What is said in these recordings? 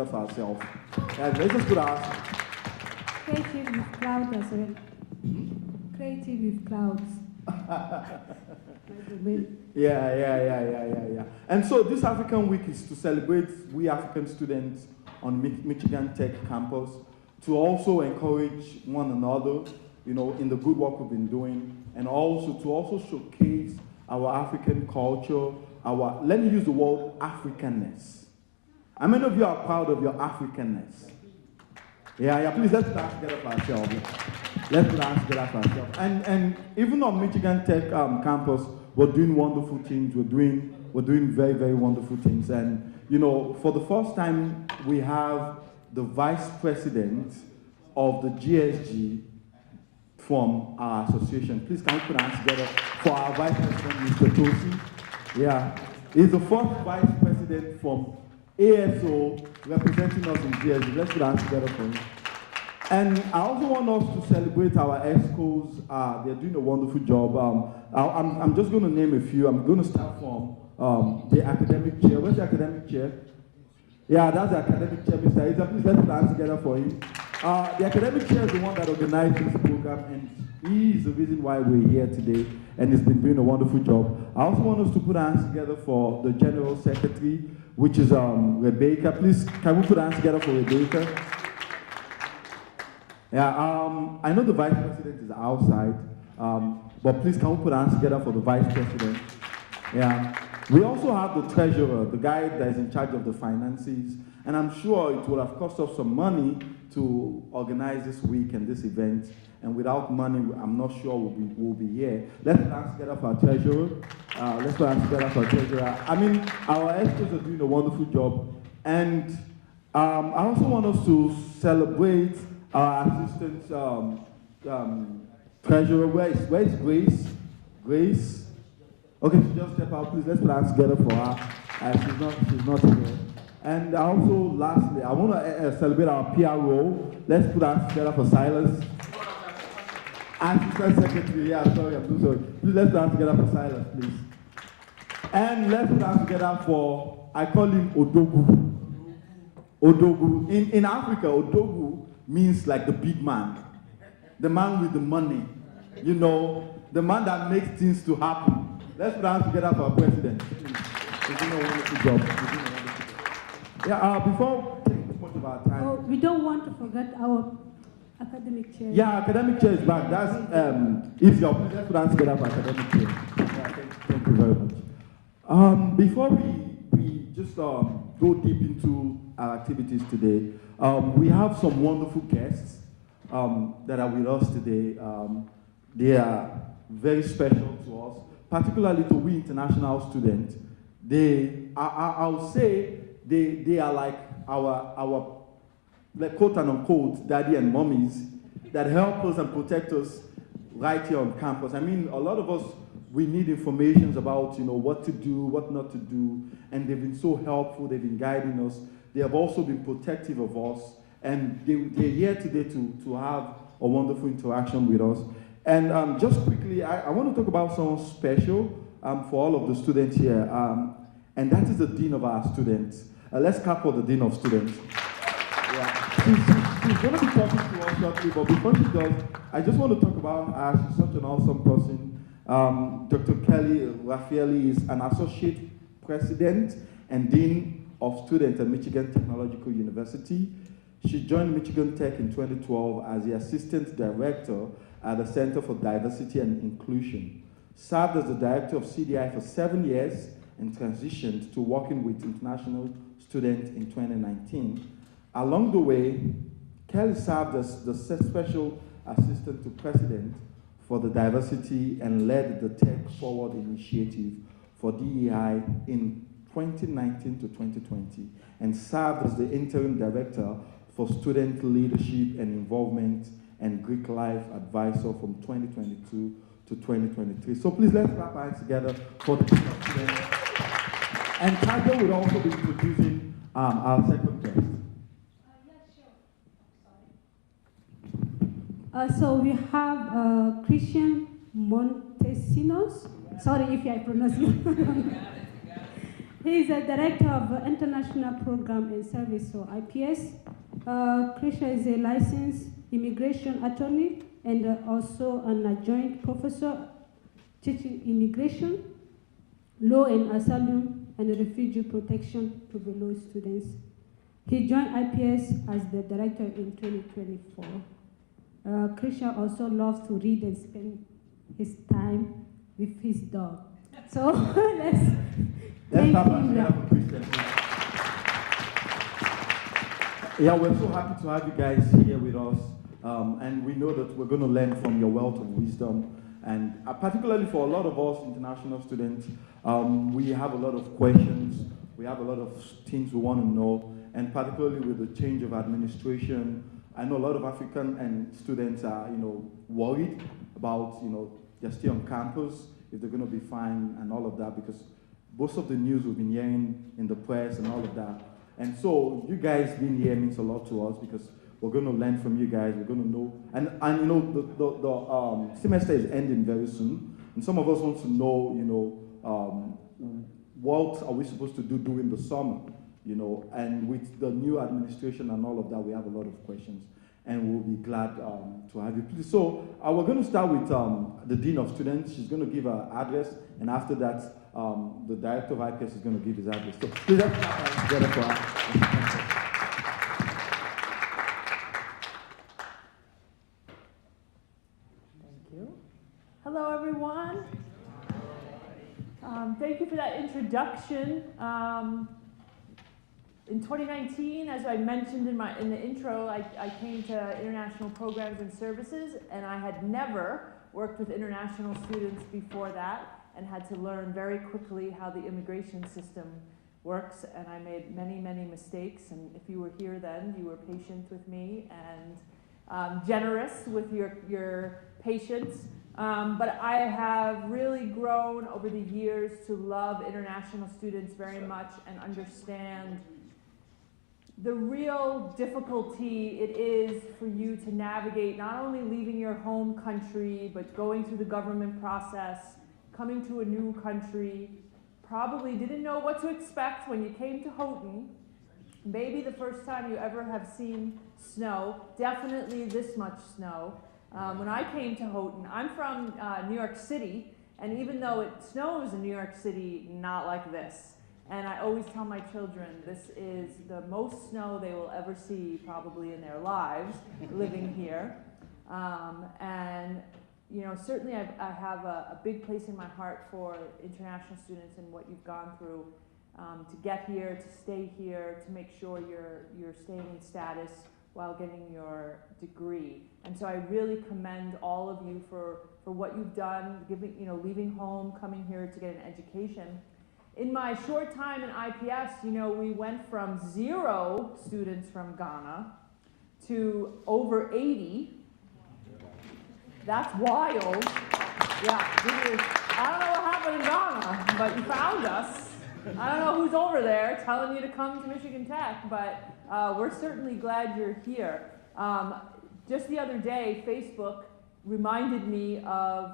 of ourselves. And let's just put our Creative with clouds as well. Creative with clouds. Yeah. And so this African Week is to celebrate we African students on Michigan Tech campus, to also encourage one another, you know, in the good work we've been doing, and also to showcase our African culture, let me use the word Africanness. How many of you are proud of your Africanness? Yeah, please let's put our hands together for ourselves. Let's put our hands together for ourselves. And even on Michigan Tech campus, we're doing wonderful things. We're doing very, very wonderful things. And you know, for the first time, we have the vice president of the GSG from our association. Please can we put our hands together for our vice president, Mr. Tosi? Yeah, he's the first vice president from ASO representing us in GSG. Let's put our hands together for him. And I also want us to celebrate our ESCOs. They're doing a wonderful job. I'm just going to name a few. I'm going to start from the academic chair. Where's the academic chair? Yeah, that's the academic chair, Mr. Isa. Please let's put our hands together for him. The academic chair is the one that organized this program, and he is the reason why we're here today, and he's been doing a wonderful job. I also want us to put our hands together for the general secretary, which is Rebecca. Please, can we put our hands together for Rebecca? Yeah, I know the vice president is outside, but please can we put our hands together for the vice president? Yeah. We also have the treasurer, the guy that is in charge of the finances, and I'm sure it will have cost us some money to organize this week and this event, and without money, I'm not sure we'll be here. Let's put our hands together for our treasurer. Let's put our hands together for our treasurer. I mean, our experts are doing a wonderful job, and I also want us to celebrate our assistant treasurer. Where's Grace? Grace? Okay, she just step out, please. Let's put our hands together for her. She's not here. And also, lastly, I want to celebrate our PRO. Let's put our hands together for Silas. Assistant Secretary, yeah, sorry, I'm so sorry. Please let's put our hands together for Silas, please. And let's put our hands together for, I call him Odogu. Odogu. In Africa, Odogu means like the big man. The man with the money. You know, the man that makes things to happen. Let's put our hands together for our president. He's doing a wonderful job. Yeah, before taking too much of our time. Oh, we don't want to forget our academic chair. Yeah, academic chair is back. That's easier. Please let's put our hands together for academic chair. Yeah, thank you very much. Before we just go deep into our activities today, we have some wonderful guests that are with us today. They are very special to us, particularly to we international students. I'll say they are like our like, quote and unquote daddy and mommies that help us and protect us right here on campus. I mean, a lot of us, we need information about, you know, what to do, what not to do, and they've been so helpful. They've been guiding us. They have also been protective of us, and they're here today to have a wonderful interaction with us. And just quickly, I want to talk about someone special for all of the students here, and that is the Dean of our students. Let's clap for the Dean of Students. Yeah. She's going to be talking to us shortly, but before she does, I just want to talk about her. She's such an awesome person. Dr. Kelly Raffaelli is an Associate President and Dean of Students at Michigan Technological University. She joined Michigan Tech in 2012 as the Assistant Director at the Center for Diversity and Inclusion. Served as the Director of CDI for 7 years and transitioned to working with international students in 2019. Along the way, Kelly served as the Special Assistant to President for the Diversity and led the Tech Forward Initiative for DEI in 2019 to 2020, and served as the Interim Director for Student Leadership and Involvement and Greek Life Advisor from 2022 to 2023. So please let's clap our hands together for the Dean of Students. And Taja will also be introducing our second guest. So we have Christian Montesinos. Sorry if I pronounce it. He is the Director of International Program and Service, or IPS. Krisha is a licensed immigration attorney and also an adjunct professor teaching immigration, law and asylum, and refugee protection to below students. He joined IPS as the director in 2024. Krisha also loves to read and spend his time with his dog. So let's thank him now. Yeah, we're so happy to have you guys here with us. And we know that we're going to learn from your wealth of wisdom. And particularly for a lot of us international students, we have a lot of questions. We have a lot of things we want to know. And particularly with the change of administration, I know a lot of African and students are, worried about, they're still on campus, if they're going to be fine and all of that, because most of the news we've been hearing in the press and all of that. And so you guys being here means a lot to us, because we're going to learn from you guys. We're going to know, and the semester is ending very soon, and some of us want to know, what are we supposed to do during the summer, and with the new administration and all of that, we have a lot of questions, and we'll be glad to have you. Please. So we're going to start with the Dean of Students. She's going to give her address, and after that, the Director of IPS is going to give his address. So please let's clap together for her. Hello, everyone. Thank you for that introduction. In 2019, as I mentioned in the intro, I came to International Programs and Services, and I had never worked with international students before that, and had to learn very quickly how the immigration system works, and I made many, many mistakes, and if you were here then, you were patient with me and generous with your patience. But I have really grown over the years to love international students very much and understand the real difficulty it is for you to navigate not only leaving your home country, but going through the government process, coming to a new country, probably didn't know what to expect when you came to Houghton. Maybe the first time you ever have seen snow, definitely this much snow. When I came to Houghton, I'm from New York City, and even though it snows in New York City, not like this. And I always tell my children, this is the most snow they will ever see probably in their lives, living here. And certainly I have a big place in my heart for international students and what you've gone through to get here, to stay here, to make sure you're staying in status while getting your degree. And so I really commend all of you for what you've done, leaving home, coming here to get an education. In my short time in IPS, we went from 0 students from Ghana to over 80. That's wild. Yeah, I don't know what happened in Ghana, but you found us. I don't know who's over there telling you to come to Michigan Tech, but we're certainly glad you're here. Just the other day, Facebook reminded me of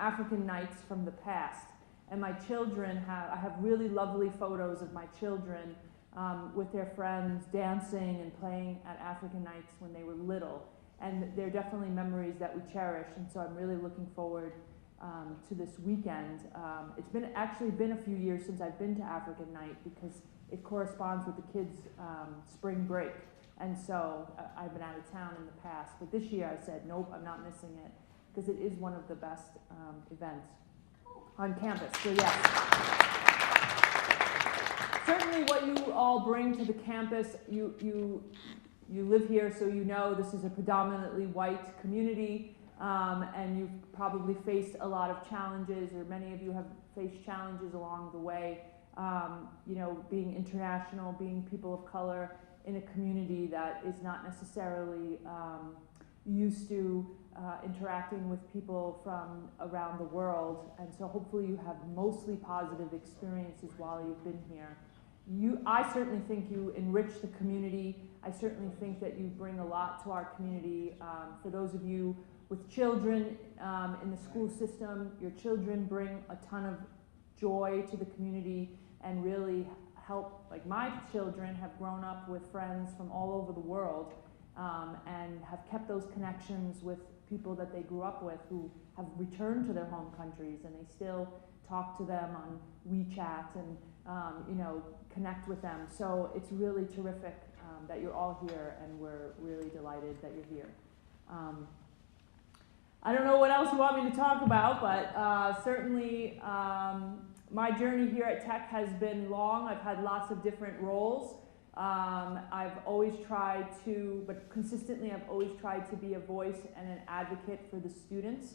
African nights from the past. And my children I have really lovely photos of my children with their friends dancing and playing at African nights when they were little. And they're definitely memories that we cherish. And so I'm really looking forward to this weekend. It's actually been a few years since I've been to African night because it corresponds with the kids' spring break. And so I've been out of town in the past. But this year I said, nope, I'm not missing it because it is one of the best events on campus. So yes. Certainly what you all bring to the campus, you live here, so you know this is a predominantly white community, and you've probably faced a lot of challenges, or many of you have faced challenges along the way. Being international, being people of color in a community that is not necessarily used to interacting with people from around the world, and so hopefully you have mostly positive experiences while you've been here. I certainly think you enrich the community. I certainly think that you bring a lot to our community. For those of you with children in the school system, your children bring a ton of joy to the community. and really help, like my children have grown up with friends from all over the world, and have kept those connections with people that they grew up with who have returned to their home countries, and they still talk to them on WeChat and connect with them. So it's really terrific that you're all here, and we're really delighted that you're here. I don't know what else you want me to talk about, but certainly my journey here at Tech has been long. I've had lots of different roles. I've always tried to, but consistently I've always tried to be a voice and an advocate for the students,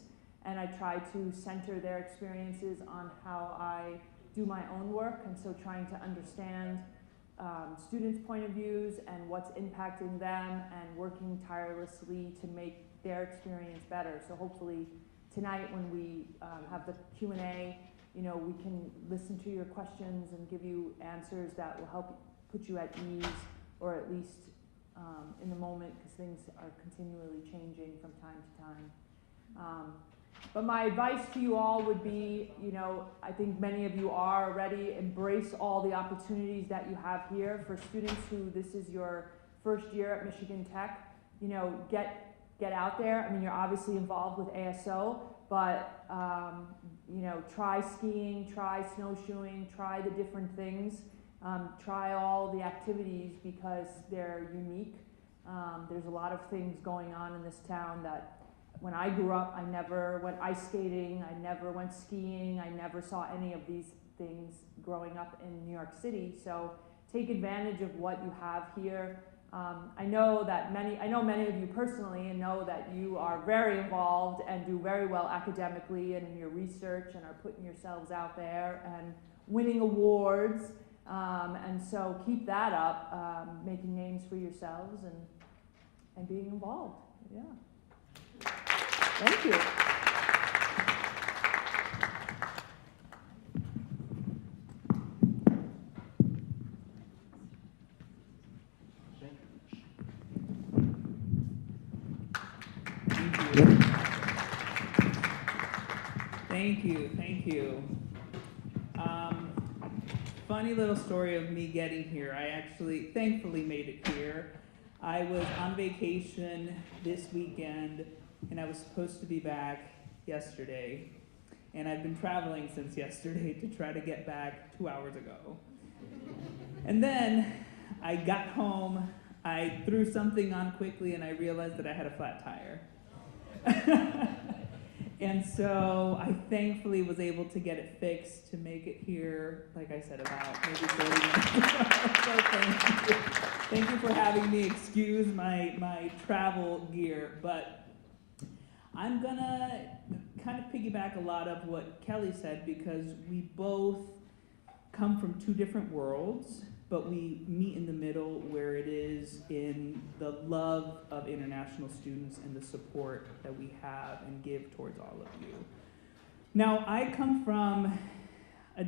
and I try to center their experiences on how I do my own work, and so trying to understand students' point of views and what's impacting them, and working tirelessly to make their experience better. So hopefully tonight when we have the Q&A, we can listen to your questions and give you answers that will help put you at ease, or at least in the moment, because things are continually changing from time to time. But my advice to you all would be, I think many of you are already, embrace all the opportunities that you have here. For students who this is your first year at Michigan Tech, get out there. I mean, you're obviously involved with ASO, but try skiing, try snowshoeing, try the different things. Try all the activities because they're unique. There's a lot of things going on in this town that when I grew up, I never went ice skating, I never went skiing, I never saw any of these things growing up in New York City. So take advantage of what you have here. I know many of you personally, and know that you are very involved and do very well academically and in your research, and are putting yourselves out there and winning awards. And so keep that up, making names for yourselves and being involved. Yeah. Thank you. Thank you. Funny little story of me getting here. I actually, thankfully, made it here. I was on vacation this weekend, and I was supposed to be back yesterday. And I've been traveling since yesterday to try to get back 2 hours ago. And then I got home, I threw something on quickly, and I realized that I had a flat tire. And so I thankfully was able to get it fixed to make it here, like I said, about maybe 30 minutes ago. So thank you. Thank you for having me excuse my travel gear. But I'm gonna kind of piggyback a lot of what Kelly said, because we both come from two different worlds, but we meet in the middle where it is in the love of international students and the support that we have and give towards all of you. Now, I come from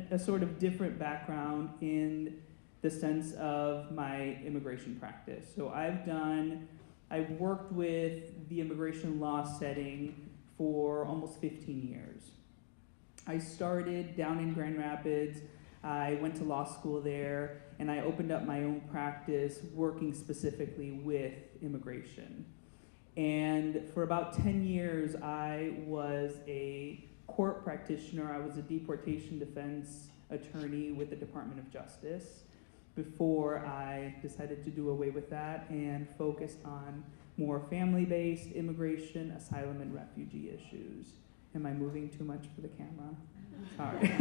a sort of different background in the sense of my immigration practice. So I've worked with the immigration law setting for almost 15 years. I started down in Grand Rapids. I went to law school there, and I opened up my own practice working specifically with immigration. And for about 10 years, I was a court practitioner. I was a deportation defense attorney with the Department of Justice before I decided to do away with that and focus on more family-based immigration, asylum, and refugee issues. Am I moving too much for the camera? Sorry.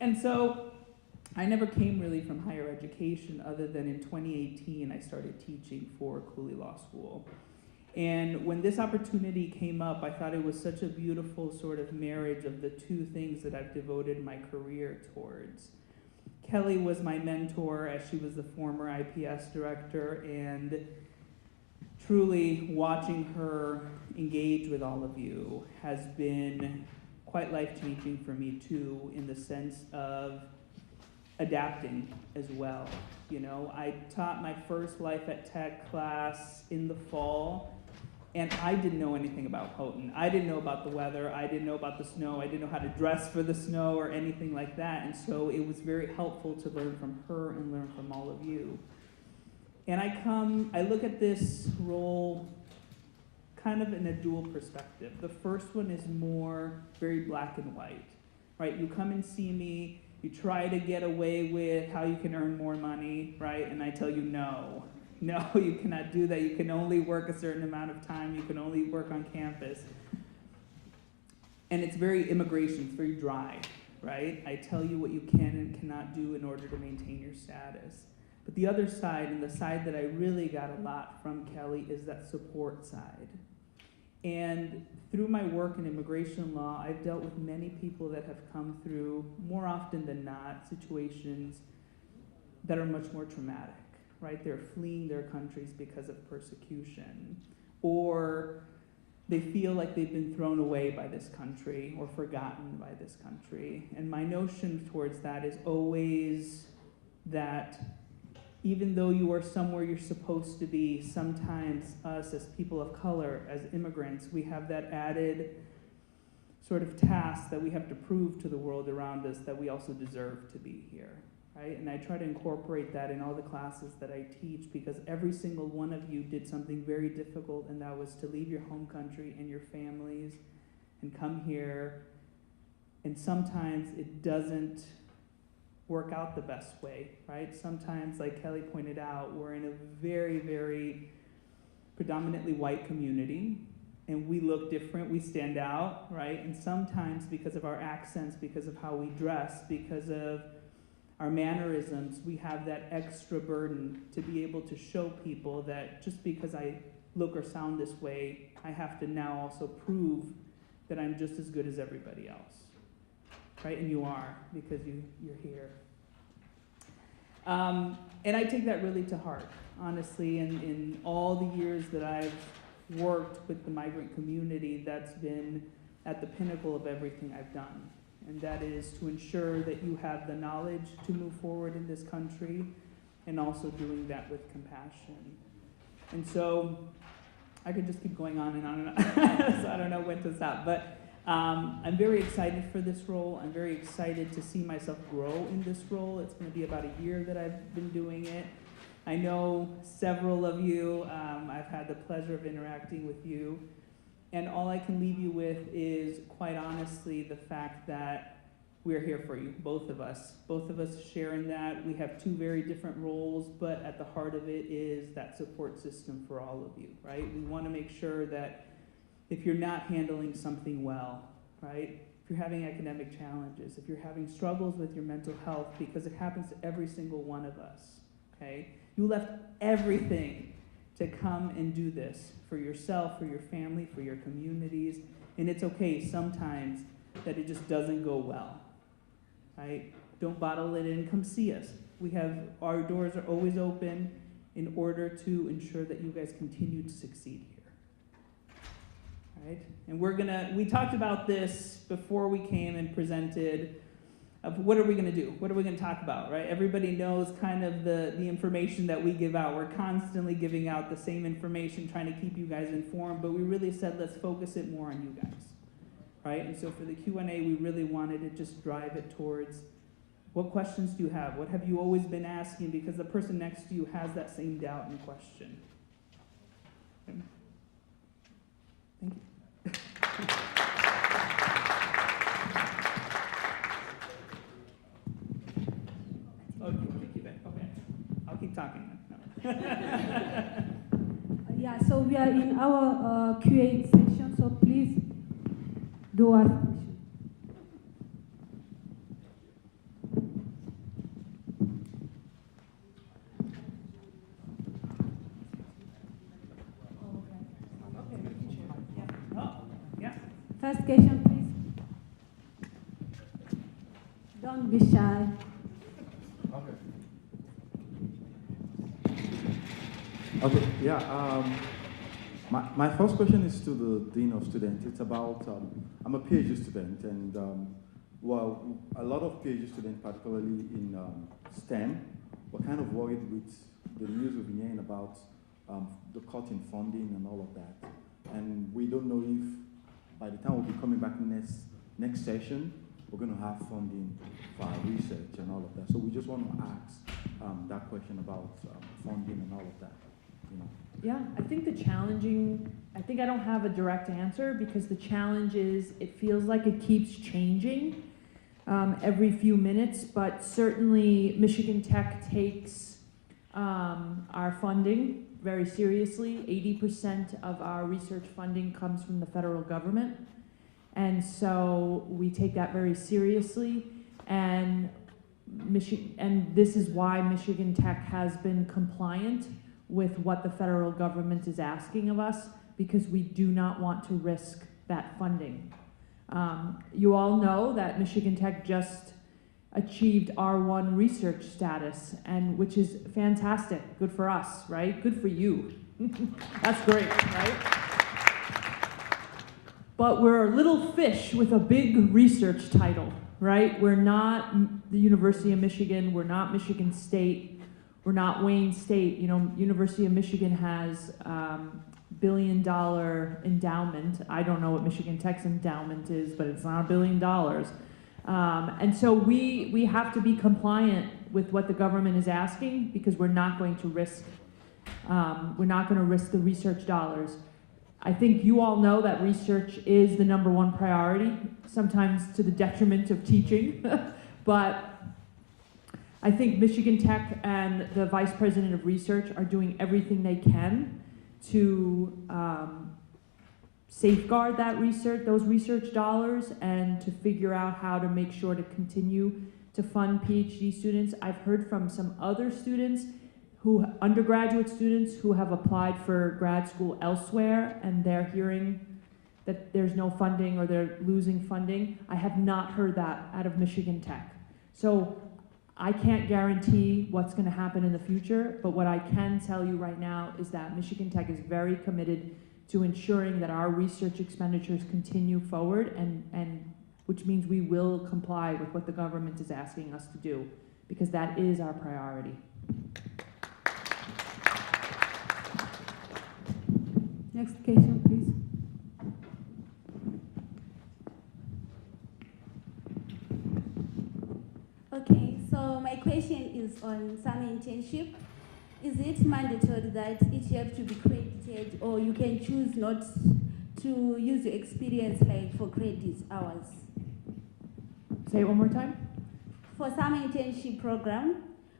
And so I never came really from higher education, other than in 2018 I started teaching for Cooley Law School. And when this opportunity came up, I thought it was such a beautiful sort of marriage of the two things that I've devoted my career towards. Kelly was my mentor, as she was the former IPS director, and truly watching her engage with all of you has been quite life-changing for me too, in the sense of adapting as well. You know, I taught my first Life at Tech class in the fall, And I didn't know anything about Houghton. I didn't know about the weather. I didn't know about the snow. I didn't know how to dress for the snow or anything like that. And so it was very helpful to learn from her and learn from all of you. And I look at this role kind of in a dual perspective. The first one is more very black and white, right? You come and see me, you try to get away with how you can earn more money, right? And I tell you no. No, you cannot do that. You can only work a certain amount of time. You can only work on campus. And it's very immigration, it's very dry, right? I tell you what you can and cannot do in order to maintain your status. But the other side, and the side that I really got a lot from Kelly, is that support side. And through my work in immigration law, I've dealt with many people that have come through, more often than not, situations that are much more traumatic. Right? They're fleeing their countries because of persecution, or they feel like they've been thrown away by this country or forgotten by this country. And my notion towards that is always that even though you are somewhere you're supposed to be, sometimes us as people of color, as immigrants, we have that added sort of task that we have to prove to the world around us that we also deserve to be here. Right? And I try to incorporate that in all the classes that I teach, because every single one of you did something very difficult, and that was to leave your home country and your families and come here. And sometimes it doesn't work out the best way, right? Sometimes, like Kelly pointed out, we're in a very, very predominantly white community, and we look different, we stand out, right? And sometimes because of our accents, because of how we dress, because of our mannerisms, we have that extra burden to be able to show people that just because I look or sound this way, I have to now also prove that I'm just as good as everybody else, right? And you are, because you're here. And I take that really to heart, honestly, in all the years that I've worked with the migrant community, that's been at the pinnacle of everything I've done. And that is to ensure that you have the knowledge to move forward in this country, and also doing that with compassion. And so I could just keep going on and on and on, so I don't know when to stop. But I'm very excited for this role. I'm very excited to see myself grow in this role. It's going to be about a year that I've been doing it. I know several of you. I've had the pleasure of interacting with you. And all I can leave you with is, quite honestly, the fact that we're here for you, both of us. Both of us share in that. We have two very different roles, but at the heart of it is that support system for all of you, right? We want to make sure that if you're not handling something well, right? If you're having academic challenges, if you're having struggles with your mental health, because it happens to every single one of us, okay? You left everything to come and do this for yourself, for your family, for your communities. And it's okay sometimes that it just doesn't go well, right? Don't bottle it in, come see us. Our doors are always open in order to ensure that you guys continue to succeed here, right? And we talked about this before we came and presented, of what are we gonna do? What are we gonna talk about, right? Everybody knows kind of the information that we give out. We're constantly giving out the same information, trying to keep you guys informed, but we really said, let's focus it more on you guys, right? And so for the Q&A, we really wanted to just drive it towards, what questions do you have? What have you always been asking? Because the person next to you has that same doubt and question. Okay. Thank you. Talking. No. Yeah, so we are in our QA section, so please do ask questions. First question, please. Don't be shy. Okay, yeah. My first question is to the Dean of Students. It's about, I'm a PhD student, and well, a lot of PhD students, particularly in STEM, were kind of worried with the news we've been hearing about the cut in funding and all of that. and we don't know if by the time we'll be coming back next session, we're going to have funding for our research and all of that. So we just want to ask that question about funding and all of that. You know. Yeah, I think I think I don't have a direct answer, because the challenge is it feels like it keeps changing every few minutes, but certainly Michigan Tech takes our funding very seriously. 80% of our research funding comes from the federal government, and so we take that very seriously, and this is why Michigan Tech has been compliant with what the federal government is asking of us, because we do not want to risk that funding. You all know that Michigan Tech just achieved R1 research status, and which is fantastic. Good for us, right? Good for you. That's great, right? But we're a little fish with a big research title, right? We're not the University of Michigan, we're not Michigan State, we're not Wayne State. You know, University of Michigan has $1 billion endowment. I don't know what Michigan Tech's endowment is, but it's not $1 billion. And so we have to be compliant with what the government is asking, because we're not going to risk the research dollars. I think you all know that research is the #1 priority, sometimes to the detriment of teaching, but I think Michigan Tech and the Vice President of Research are doing everything they can to safeguard those research dollars, and to figure out how to make sure to continue to fund PhD students. I've heard from some other students, undergraduate students who have applied for grad school elsewhere, and they're hearing that there's no funding or they're losing funding. I have not heard that out of Michigan Tech. So I can't guarantee what's going to happen in the future, but what I can tell you right now is that Michigan Tech is very committed to ensuring that our research expenditures continue forward, and which means we will comply with what the government is asking us to do, because that is our priority. Next question, please. Okay, so my question is on summer internship. Is it mandatory that each year to be credited, or you can choose not to use your experience like for credit hours? Say it one more time. For summer internship program,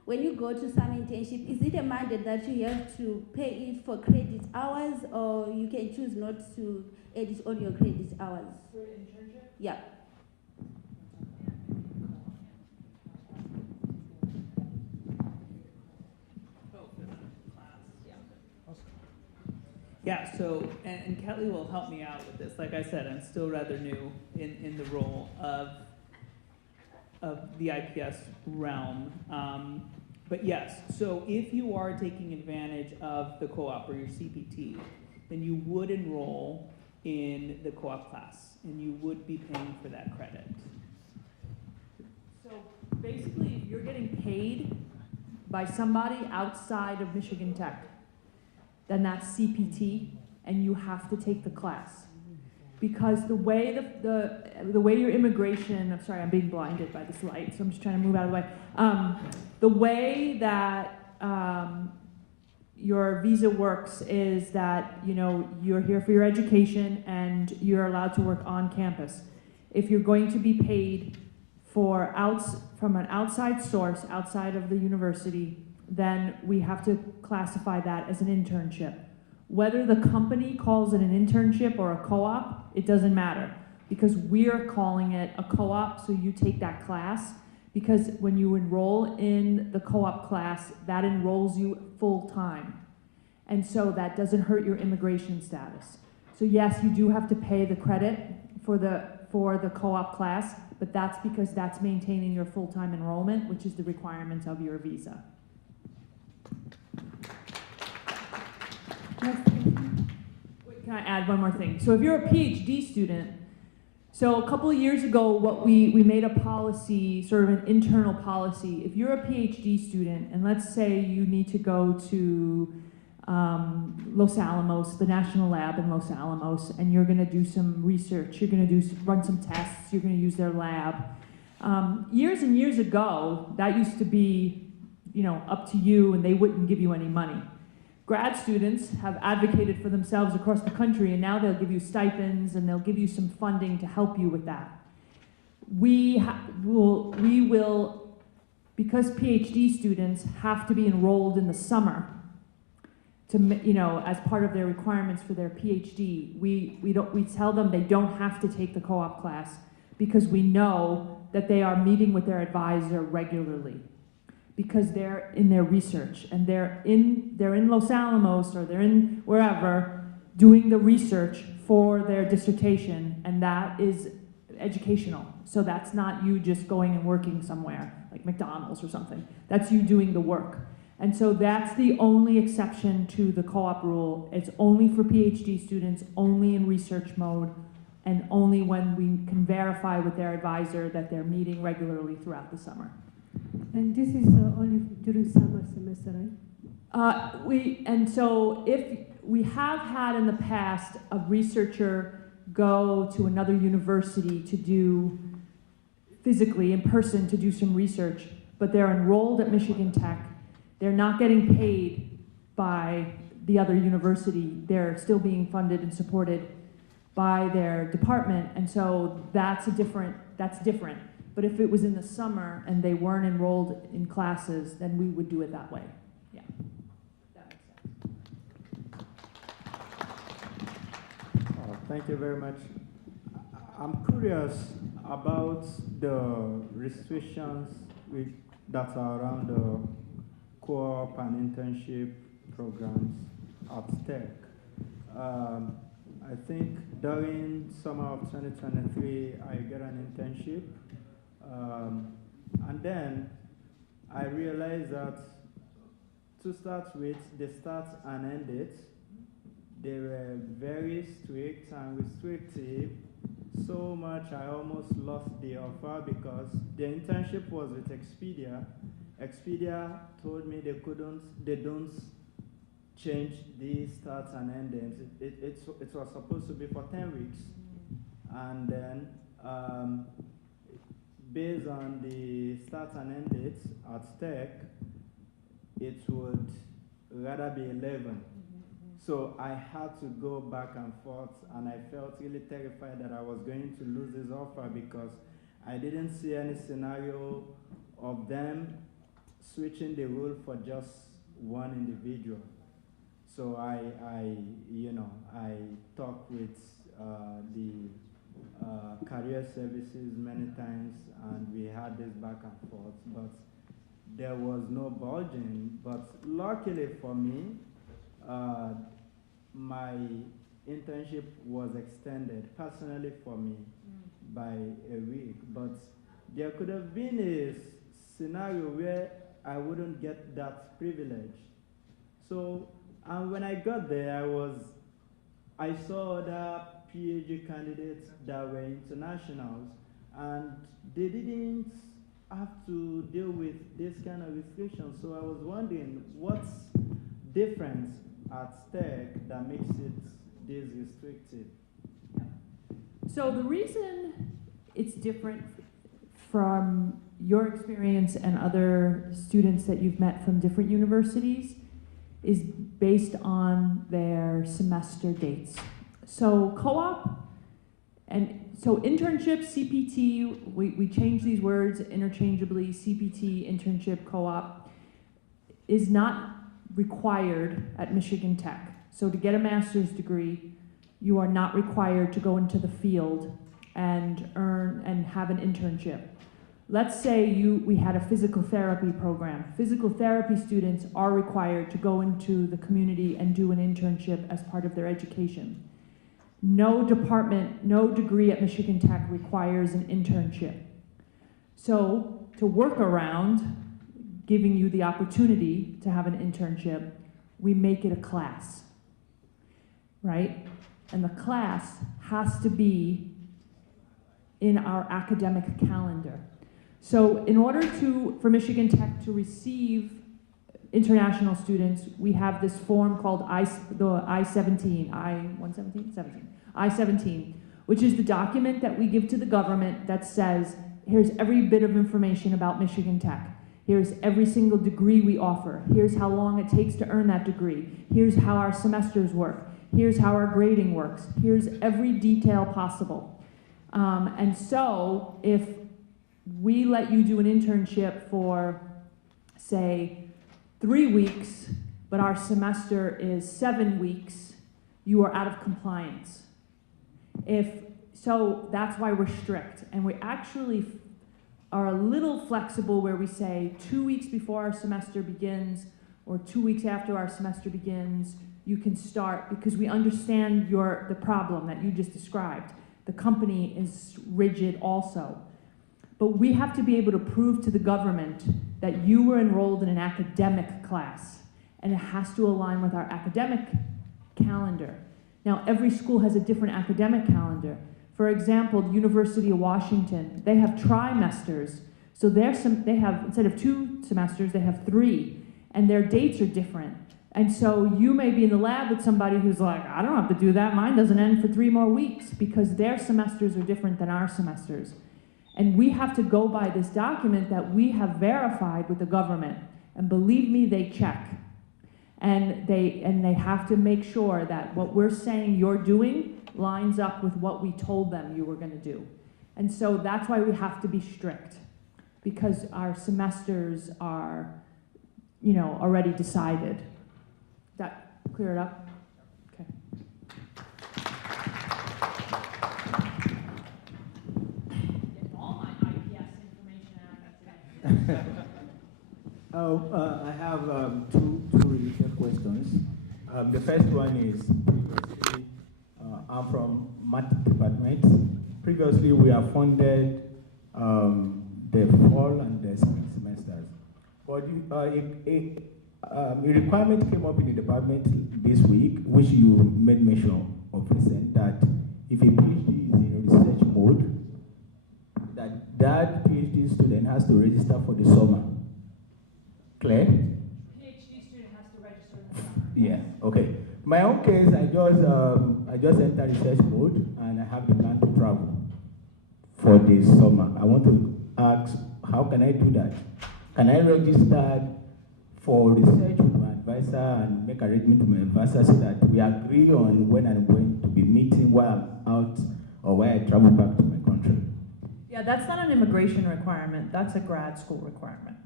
when you go to summer internship, is it a mandate that you have to pay it for credit hours, or you can choose not to add it on your credit hours? For internship? Yeah. Yeah, so, and Kelly will help me out with this. Like I said, I'm still rather new in the role of the IPS realm. But yes, so if you are taking advantage of the co-op or your CPT, then you would enroll in the co-op class, and you would be paying for that credit. So basically, if you're getting paid by somebody outside of Michigan Tech, then that's CPT, and you have to take the class. Because the way the way your immigration, I'm sorry, I'm being blinded by this light, so I'm just trying to move out of the way. The way that your visa works is that, you know, you're here for your education and you're allowed to work on campus. If you're going to be paid from an outside source, outside of the university, then we have to classify that as an internship. Whether the company calls it an internship or a co-op, it doesn't matter, because we're calling it a co-op, so you take that class, because when you enroll in the co-op class, that enrolls you full-time. And so that doesn't hurt your immigration status. So yes, you do have to pay the credit for the co-op class, but that's because that's maintaining your full-time enrollment, which is the requirement of your visa. Wait, can I add one more thing? So if you're a PhD student, so a couple of years ago, we made a policy, sort of an internal policy. If you're a PhD student, and let's say you need to go to Los Alamos, the National Lab in Los Alamos, and you're going to do some research. You're going to run some tests. You're going to use their lab. Years and years ago, that used to be, up to you, and they wouldn't give you any money. Grad students have advocated for themselves across the country, and now they'll give you stipends and they'll give you some funding to help you with that. We will, because PhD students have to be enrolled in the summer to, as part of their requirements for their PhD, we tell them they don't have to take the co-op class because we know that they are meeting with their advisor regularly, because they're in their research and they're in Los Alamos or they're in wherever doing the research for their dissertation, and that is educational. So that's not you just going and working somewhere like McDonald's or something. That's you doing the work. And so that's the only exception to the co-op rule. It's only for PhD students, only in research mode, and only when we can verify with their advisor that they're meeting regularly throughout the summer. And this is only during summer semester, right? And so if we have had in the past a researcher go to another university to do physically in person to do some research, but they're enrolled at Michigan Tech, they're not getting paid by the other university, they're still being funded and supported by their department, and so that's different. But if it was in the summer and they weren't enrolled in classes, then we would do it that way. Yeah, that makes sense. Thank you very much. I'm curious about the restrictions that are around the co-op and internship programs at Tech. I think during summer of 2023, I got an internship. And then I realized that to start with, the start and end date, they were very strict and restrictive, so much I almost lost the offer because the internship was with Expedia. Expedia told me they don't change the start and end dates. It was supposed to be for 10 weeks. And then based on the start and end dates at Tech, it would rather be 11. So I had to go back and forth, and I felt really terrified that I was going to lose this offer because I didn't see any scenario of them switching the rule for just one individual. So I talked with the career services many times, and we had this back and forth, but there was no budging. But luckily for me, my internship was extended personally for me by a week, but there could have been a scenario where I wouldn't get that privilege. So, and when I got there, I saw other PhD candidates that were internationals, and they didn't have to deal with this kind of restrictions. So I was wondering, what's different at Tech that makes it this restrictive? So the reason it's different from your experience and other students that you've met from different universities is based on their semester dates. So co-op and so internship, CPT, we change these words interchangeably, CPT, internship, co-op, is not required at Michigan Tech. So to get a master's degree, you are not required to go into the field and earn and have an internship. Let's say we had a physical therapy program. Physical therapy students are required to go into the community and do an internship as part of their education. No department, no degree at Michigan Tech requires an internship. So to work around giving you the opportunity to have an internship, we make it a class, right? And the class has to be in our academic calendar. So in order for Michigan Tech to receive international students, we have this form called I-17, I-17, which is the document that we give to the government that says, here's every bit of information about Michigan Tech. Here's every single degree we offer. Here's how long it takes to earn that degree. Here's how our semesters work. Here's how our grading works. Here's every detail possible. And so if we let you do an internship for, say, 3 weeks, but our semester is 7 weeks, you are out of compliance. So that's why we're strict. And we actually are a little flexible where we say 2 weeks before our semester begins or 2 weeks after our semester begins, you can start, because we understand the problem that you just described. The company is rigid also. But we have to be able to prove to the government that you were enrolled in an academic class, and it has to align with our academic calendar. Now, every school has a different academic calendar. For example, the University of Washington, they have trimesters. So they have, instead of 2 semesters, they have 3, and their dates are different. And so you may be in the lab with somebody who's like, I don't have to do that, mine doesn't end for 3 more weeks, because their semesters are different than our semesters. And we have to go by this document that we have verified with the government. And believe me, they check. And they have to make sure that what we're saying you're doing lines up with what we told them you were going to do. And so that's why we have to be strict, because our semesters are, already decided. That clear it up? Okay. Get all my IPS information out of today. I have two related questions. The first one is, previously, I'm from math department. Previously, we have funded the fall and the spring semesters. But a requirement came up in the department this week, which you made mention of recent, that if a PhD is in research mode, that PhD student has to register for the summer. Clear? PhD student has to register in the summer. Yeah, okay. My own case, I just entered research mode and I have the plan to travel for this summer. I want to ask, how can I do that? Can I register for research with my advisor and make arrangement with my advisor so that we agree on when I'm going to be meeting while I'm out or when I travel back to my country? Yeah, that's not an immigration requirement, that's a grad school requirement.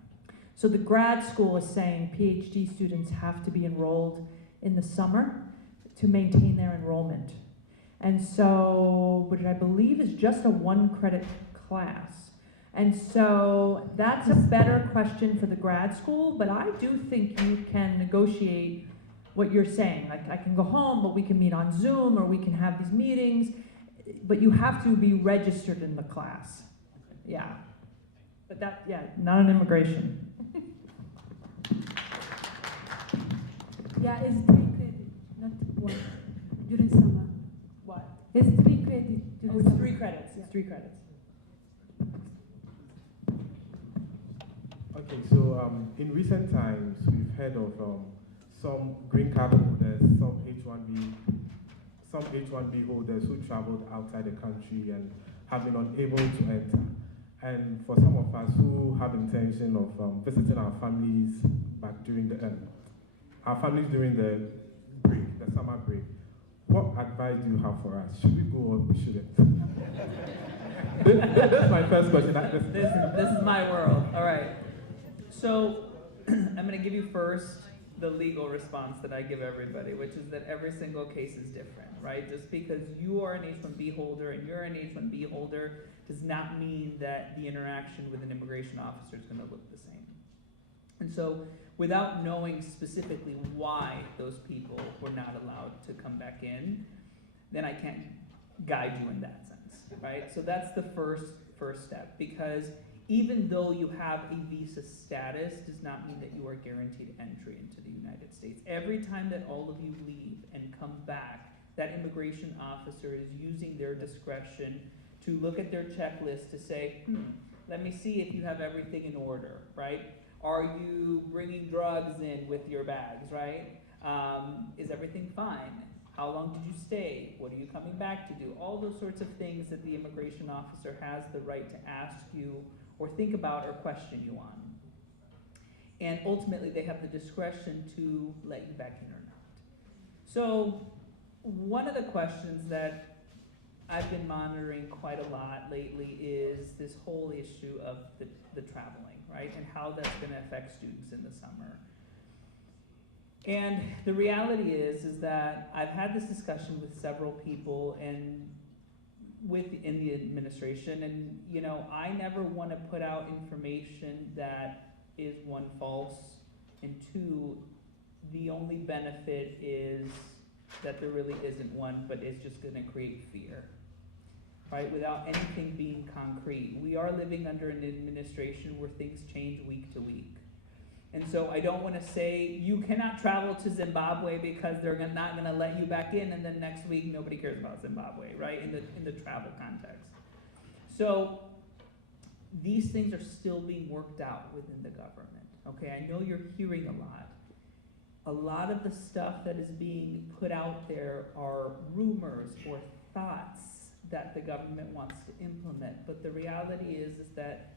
So the grad school is saying PhD students have to be enrolled in the summer to maintain their enrollment. And so, which I believe is just a 1-credit class. And so that's a better question for the grad school, but I do think you can negotiate what you're saying. Like, I can go home, but we can meet on Zoom, or we can have these meetings, but you have to be registered in the class. Yeah. But that, yeah, not an immigration. Yeah, it's 3 credits, not 1, during summer. What? It's 3 credits Oh, during it's summer. 3 credits, it's 3 credits. Okay, so in recent times, we've heard of some green card holders, some H1B holders who traveled outside the country and have been unable to enter. And for some of us who have intention of visiting our families back during the during the break, the summer break, what advice do you have for us? Should we go or we shouldn't? That's my first question. This is my world. All right. So I'm going to give you first the legal response that I give everybody, which is that every single case is different, right? Just because you are an H-1B holder and you're an H-1B holder does not mean that the interaction with an immigration officer is going to look the same. And so without knowing specifically why those people were not allowed to come back in, then I can't guide you in that sense, right? So that's the first step, because even though you have a visa status does not mean that you are guaranteed entry into the United States. Every time that all of you leave and come back, that immigration officer is using their discretion to look at their checklist to say, let me see if you have everything in order, right? Are you bringing drugs in with your bags, right? Is everything fine? How long did you stay? What are you coming back to do? All those sorts of things that the immigration officer has the right to ask you or think about or question you on. And ultimately, they have the discretion to let you back in or not. So one of the questions that I've been monitoring quite a lot lately is this whole issue of the traveling, right? And how that's going to affect students in the summer. And the reality is that I've had this discussion with several people and in the administration, and you know, I never want to put out information that is one, false, and two, the only benefit is that there really isn't one, but it's just going to create fear, right? Without anything being concrete. We are living under an administration where things change week to week. And so I don't want to say you cannot travel to Zimbabwe because they're not going to let you back in, and then next week nobody cares about Zimbabwe, right? In the travel context. So these things are still being worked out within the government. Okay, I know you're hearing a lot. A lot of the stuff that is being put out there are rumors or thoughts that the government wants to implement. But the reality is that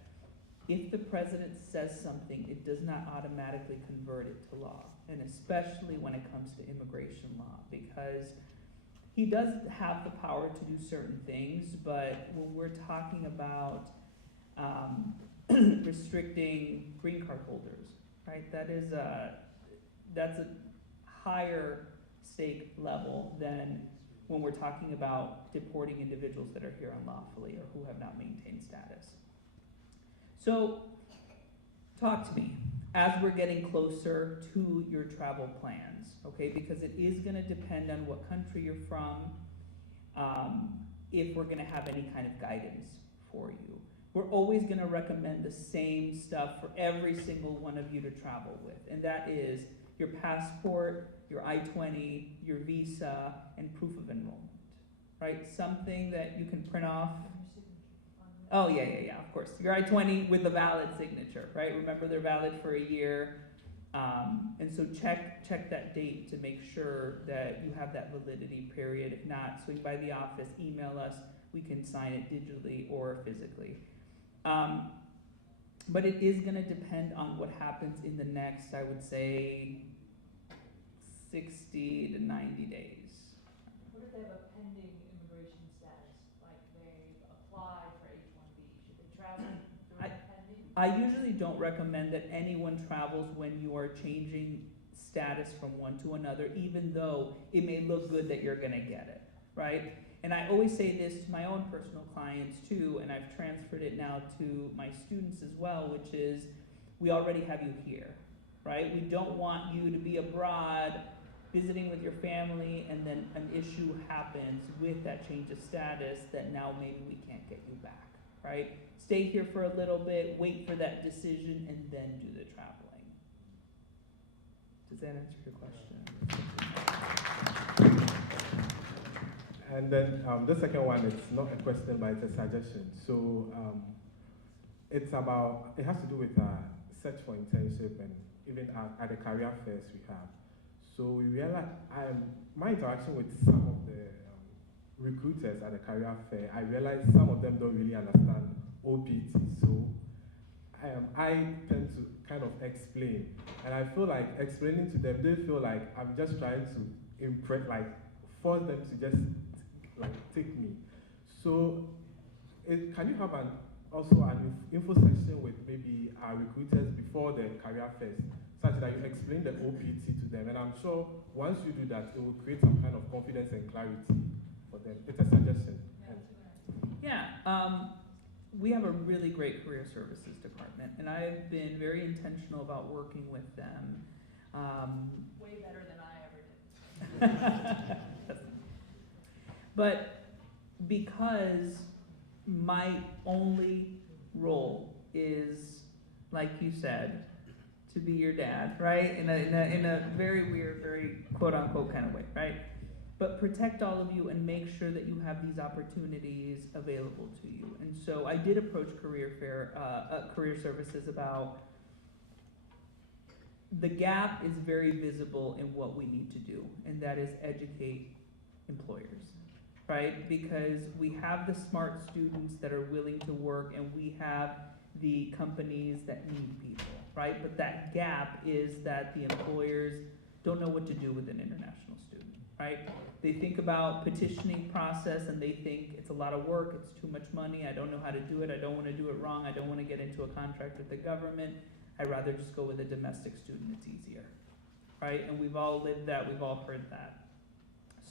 if the president says something, it does not automatically convert it to law, and especially when it comes to immigration law, because he does have the power to do certain things, but when we're talking about restricting green card holders, right, that's a higher stake level than when we're talking about deporting individuals that are here unlawfully or who have not maintained status. So, talk to me as we're getting closer to your travel plans, okay? Because it is going to depend on what country you're from, if we're going to have any kind of guidance for you. We're always going to recommend the same stuff for every single one of you to travel with, and that is your passport, your I-20, your visa, and proof of enrollment, right? Something that you can print off. Oh, yeah, of course. Your I-20 with a valid signature, right? Remember, they're valid for a year. And so check that date to make sure that you have that validity period. If not, swing by the office, email us. We can sign it digitally or physically. But it is going to depend on what happens in the next, I would say, 60 to 90 days. What if they have a pending immigration status, like they've applied for H-1B? Should they travel during pending? I usually don't recommend that anyone travels when you are changing status from one to another, even though it may look good that you're going to get it, right? And I always say this to my own personal clients too, and I've transferred it now to my students as well, which is we already have you here, right? We don't want you to be abroad visiting with your family and then an issue happens with that change of status that now maybe we can't get you back, right? Stay here for a little bit, wait for that decision, and then do the traveling. Does that answer your question? And then the second one, it's not a question, but it's a suggestion. So it has to do with search for internship and even at the career fairs we have. So we realized, my interaction with some of the recruiters at the career fair, I realized some of them don't really understand OPT. So I tend to kind of explain, and I feel like explaining to them, they feel like I'm just trying to impress, like force them to just take me. So can you have also an info section with maybe our recruiters before the career fairs, such that you explain the OPT to them? And I'm sure once you do that, it will create some kind of confidence and clarity for them. It's a suggestion. Yeah, we have a really great career services department, and I've been very intentional about working with them. Way better than I ever did. But because my only role is, like you said, to be your dad, right? In a very weird, very quote unquote kind of way, right? But protect all of you and make sure that you have these opportunities available to you. And so I did approach career services about the gap is very visible in what we need to do, and that is educate employers, right? Because we have the smart students that are willing to work, and we have the companies that need people, right? But that gap is that the employers don't know what to do with an international student, right? They think about petitioning process and they think it's a lot of work, it's too much money, I don't know how to do it, I don't want to do it wrong, I don't want to get into a contract with the government, I'd rather just go with a domestic student, it's easier, right? And we've all lived that, we've all heard that.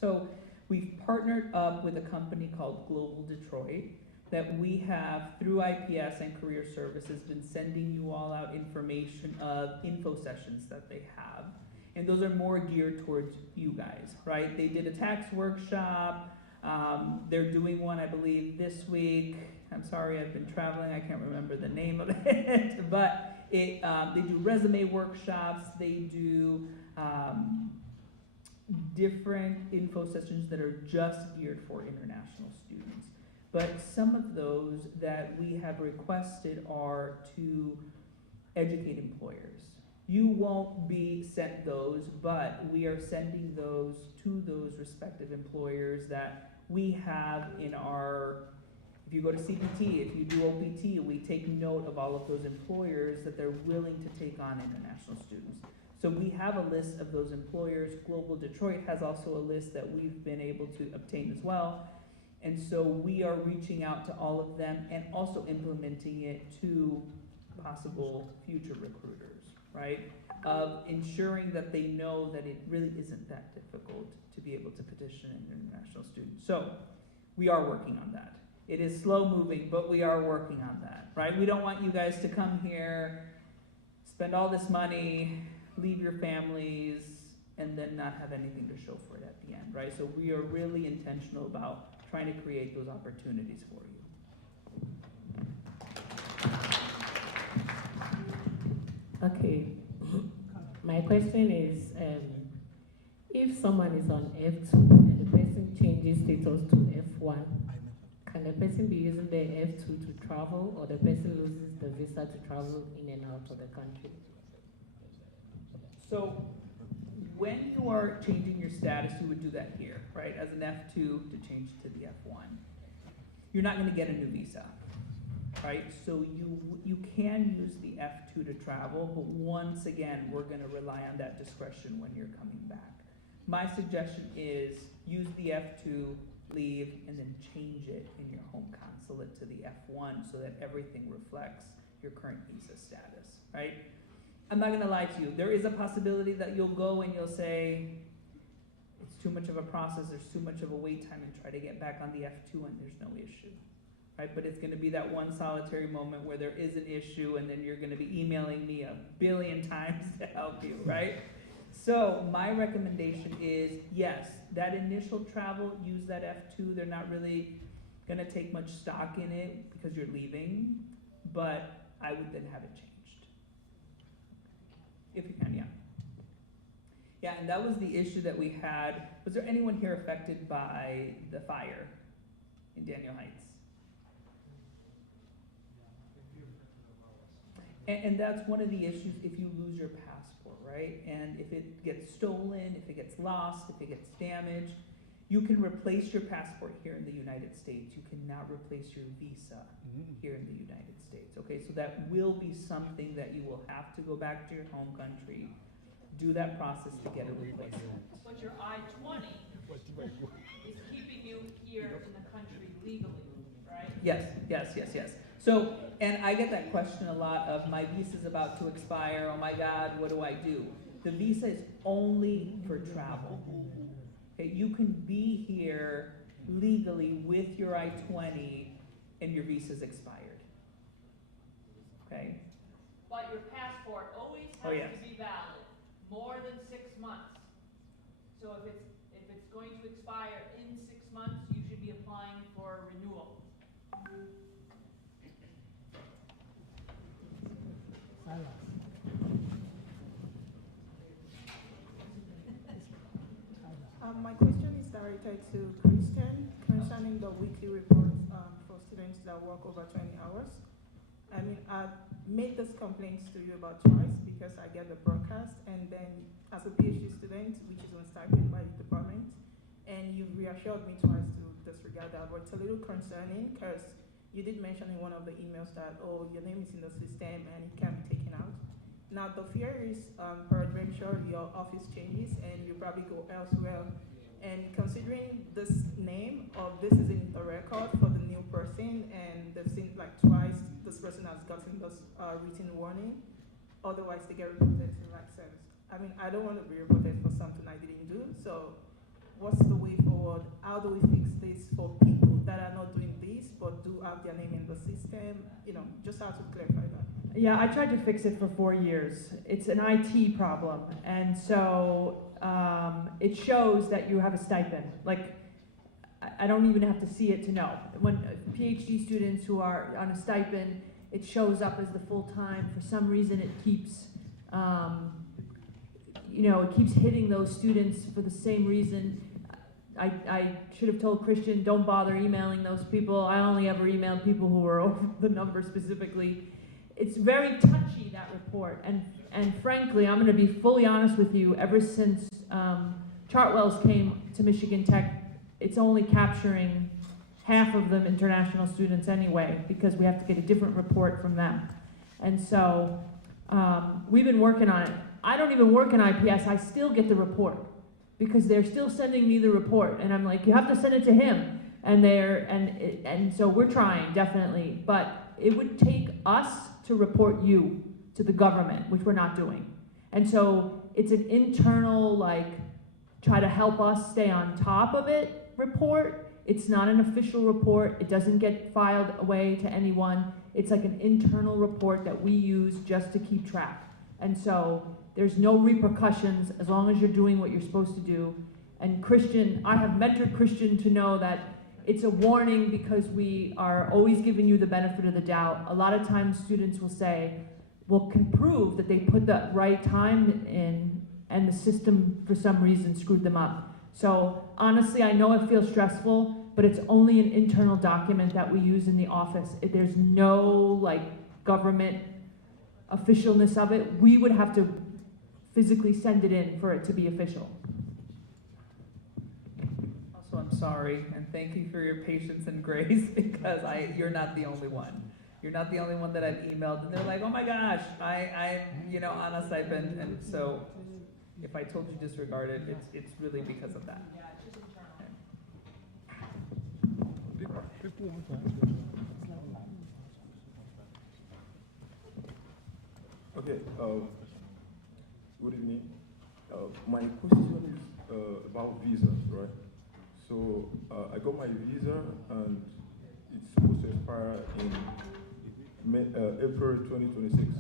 So we've partnered up with a company called Global Detroit that we have, through IPS and Career Services, been sending you all out information of info sessions that they have. And those are more geared towards you guys, right? They did a tax workshop. They're doing one, I believe, this week. I'm sorry, I've been traveling. I can't remember the name of it. But they do resume workshops. They do different info sessions that are just geared for international students. But some of those that we have requested are to educate employers. You won't be sent those, but we are sending those to those respective employers that we have in our, if you go to CPT, if you do OPT, we take note of all of those employers that they're willing to take on international students. So we have a list of those employers. Global Detroit has also a list that we've been able to obtain as well. And so we are reaching out to all of them and also implementing it to possible future recruiters, right? Of ensuring that they know that it really isn't that difficult to be able to petition an international student. So we are working on that. It is slow moving, but we are working on that, right? We don't want you guys to come here, spend all this money, leave your families, and then not have anything to show for it at the end, right? So we are really intentional about trying to create those opportunities for you. Okay. My question is, if someone is on F2 and the person changes status to F1, can the person be using the F2 to travel, or the person loses the visa to travel in and out of the country? So when you are changing your status, you would do that here, right? As an F2 to change to the F1. You're not going to get a new visa, right? So you can use the F2 to travel, but once again, we're going to rely on that discretion when you're coming back. My suggestion is use the F2, leave, and then change it in your home consulate to the F1 so that everything reflects your current visa status, right? I'm not going to lie to you. There is a possibility that you'll go and you'll say, it's too much of a process, there's too much of a wait time, and try to get back on the F2 and there's no issue, right? But it's going to be that one solitary moment where there is an issue and then you're going to be emailing me 1 billion times to help you, right? So my recommendation is, yes, that initial travel, use that F2. They're not really going to take much stock in it because you're leaving, but I would then have it changed. If you can, yeah. Yeah, and that was the issue that we had. Was there anyone here affected by the fire in Daniel Heights? And that's one of the issues if you lose your passport, right? And if it gets stolen, if it gets lost, if it gets damaged, you can replace your passport here in the United States. You cannot replace your visa here in the United States, okay? So that will be something that you will have to go back to your home country, do that process to get a replacement. But your I-20 is keeping you here in the country legally, right? Yes. So, and I get that question a lot of, my visa's about to expire, oh my God, what do I do? The visa is only for travel. Okay, you can be here legally with your I-20 and your visa's expired. Okay? But your passport always has to be valid, more than 6 months. So if it's going to expire in 6 months, you should be applying for renewal. My question is directed to Christian concerning the weekly reports for students that work over 20 hours. I mean, I've made those complaints to you about twice because I get the broadcast, and then as a PhD student, which is on stipend by the department, and you've reassured me twice to disregard that, but it's a little concerning because you did mention in one of the emails that, oh, your name is in the system and it can be taken out. Now, the fear is, peradventure, your office changes and you probably go elsewhere. And considering this name of this is in the record for the new person, and they've seen like twice this person has gotten this written warning, otherwise they get reported to like service. I mean, I don't want to be reported for something I didn't do, so what's the way forward? How do we fix this for people that are not doing this but do have their name in the system? You know, just how to clarify that. Yeah, I tried to fix it for 4 years. It's an IT problem, and so it shows that you have a stipend. Like, I don't even have to see it to know. When PhD students who are on a stipend, it shows up as the full time. For some reason, it keeps, it keeps hitting those students for the same reason. I should have told Christian, don't bother emailing those people. I only ever emailed people who were over the number specifically. It's very touchy, that report, and frankly, I'm going to be fully honest with you, ever since Chartwell's came to Michigan Tech, it's only capturing half of them international students anyway, because we have to get a different report from them. And so we've been working on it. I don't even work in IPS, I still get the report, because they're still sending me the report, and I'm like, you have to send it to him, and so we're trying, definitely, but it would take us to report you to the government, which we're not doing. And so it's an internal, try to help us stay on top of it report. It's not an official report. It doesn't get filed away to anyone. It's like an internal report that we use just to keep track. And so there's no repercussions as long as you're doing what you're supposed to do. And Christian, I have mentored Christian to know that it's a warning because we are always giving you the benefit of the doubt. A lot of times students will say, well, can prove that they put the right time in and the system for some reason screwed them up. So honestly, I know it feels stressful, but it's only an internal document that we use in the office. There's no government officialness of it. We would have to physically send it in for it to be official. So I'm sorry, and thank you for your patience and grace, because you're not the only one. You're not the only one that I've emailed, and they're like, oh my gosh, I'm on a stipend, and so if I told you disregard it, it's really because of that. Okay, good evening. My question is about visas, right? So I got my visa and it's supposed to expire in April 2026.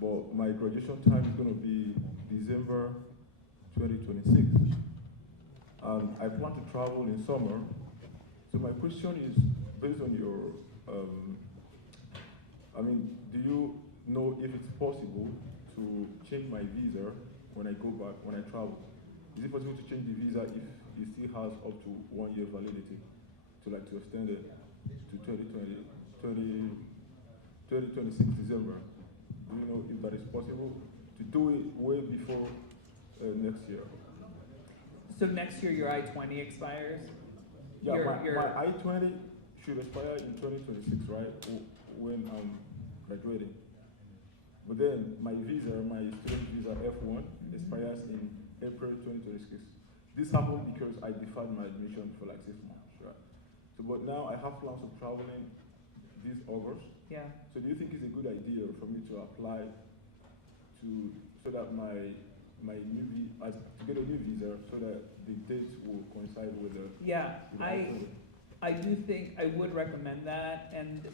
But my graduation time is going to be December 2026. And I plan to travel in summer. So my question is, based on your, do you know if it's possible to change my visa when I go back, when I travel? Is it possible to change the visa if it still has up to 1 year validity to extend it to 2026 December? Do you know if that is possible to do it way before next year? So next year your I-20 expires? Yeah, my I-20 should expire in 2026, right? When I'm graduating. But then my visa, my student visa F1 expires in April 2026. This happened because I deferred my admission for 6 months, right? So, but now I have plans of traveling this August. Yeah. So do you think it's a good idea for me to apply so that my new visa, to get a new visa, so that the dates will coincide with the... Yeah, I do think, I would recommend that, and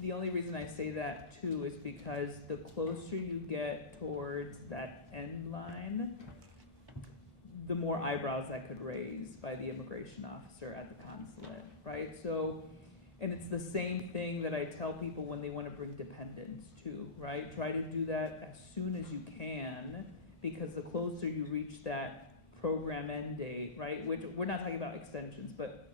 the only reason I say that too is because the closer you get towards that end line, the more eyebrows that could raise by the immigration officer at the consulate, right? So, and it's the same thing that I tell people when they want to bring dependents too, right? Try to do that as soon as you can, because the closer you reach that program end date, right? Which we're not talking about extensions, but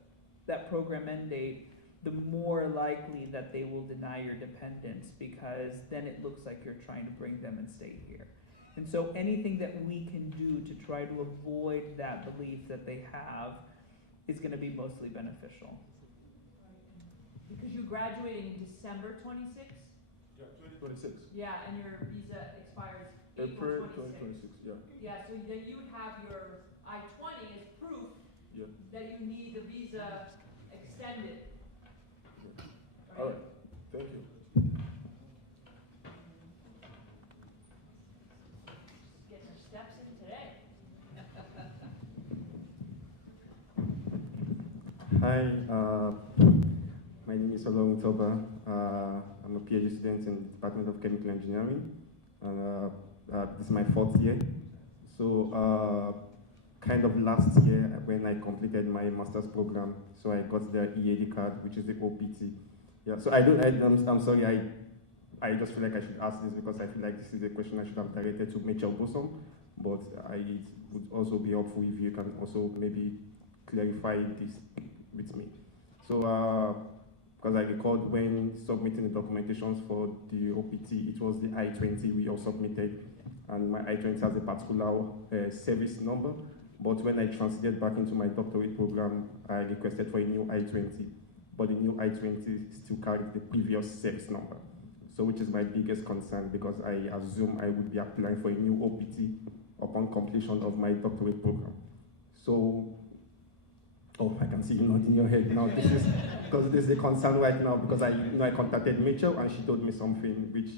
that program end date, the more likely that they will deny your dependence, because then it looks like you're trying to bring them and stay here. And so anything that we can do to try to avoid that belief that they have is going to be mostly beneficial. Because you're graduating in December 26th? Yeah, 2026. Yeah, and your visa expires April April 26th. 2026, yeah. Yeah, so then you would have your I-20 as proof Yeah. that you need the visa extended. All right, thank you. Get your steps in today. Hi, my name is Olong Toba. I'm a PhD student in the Department of Chemical Engineering, and this is my 4th year. So, kind of last year when I completed my master's program, so I got the EAD card, which is the OPT. Yeah, so I'm sorry, I just feel like I should ask this because I feel like this is a question I should have directed to Mitchell Bosom, but it would also be helpful if you can also maybe clarify this with me. So, because I recalled when submitting the documentations for the OPT, it was the I-20 we all submitted, and my I-20 has a particular service number, but when I transited back into my doctorate program, I requested for a new I-20, but the new I-20 still carries the previous service number. So which is my biggest concern, because I assume I would be applying for a new OPT upon completion of my doctorate program. So, oh, I can see you nodding your head now. This is because this is a concern right now, because I contacted Mitchell and she told me something which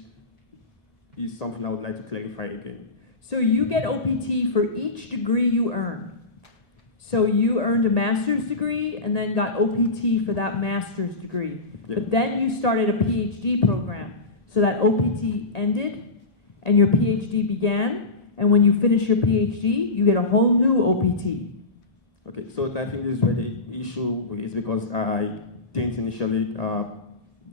is something I would like to clarify again. So you get OPT for each degree you earn. So you earned a master's degree and then got OPT for that master's degree. Yeah. But then you started a PhD program. So that OPT ended and your PhD began. And when you finish your PhD, you get a whole new OPT. Okay, so I think this is where the issue is, because I didn't initially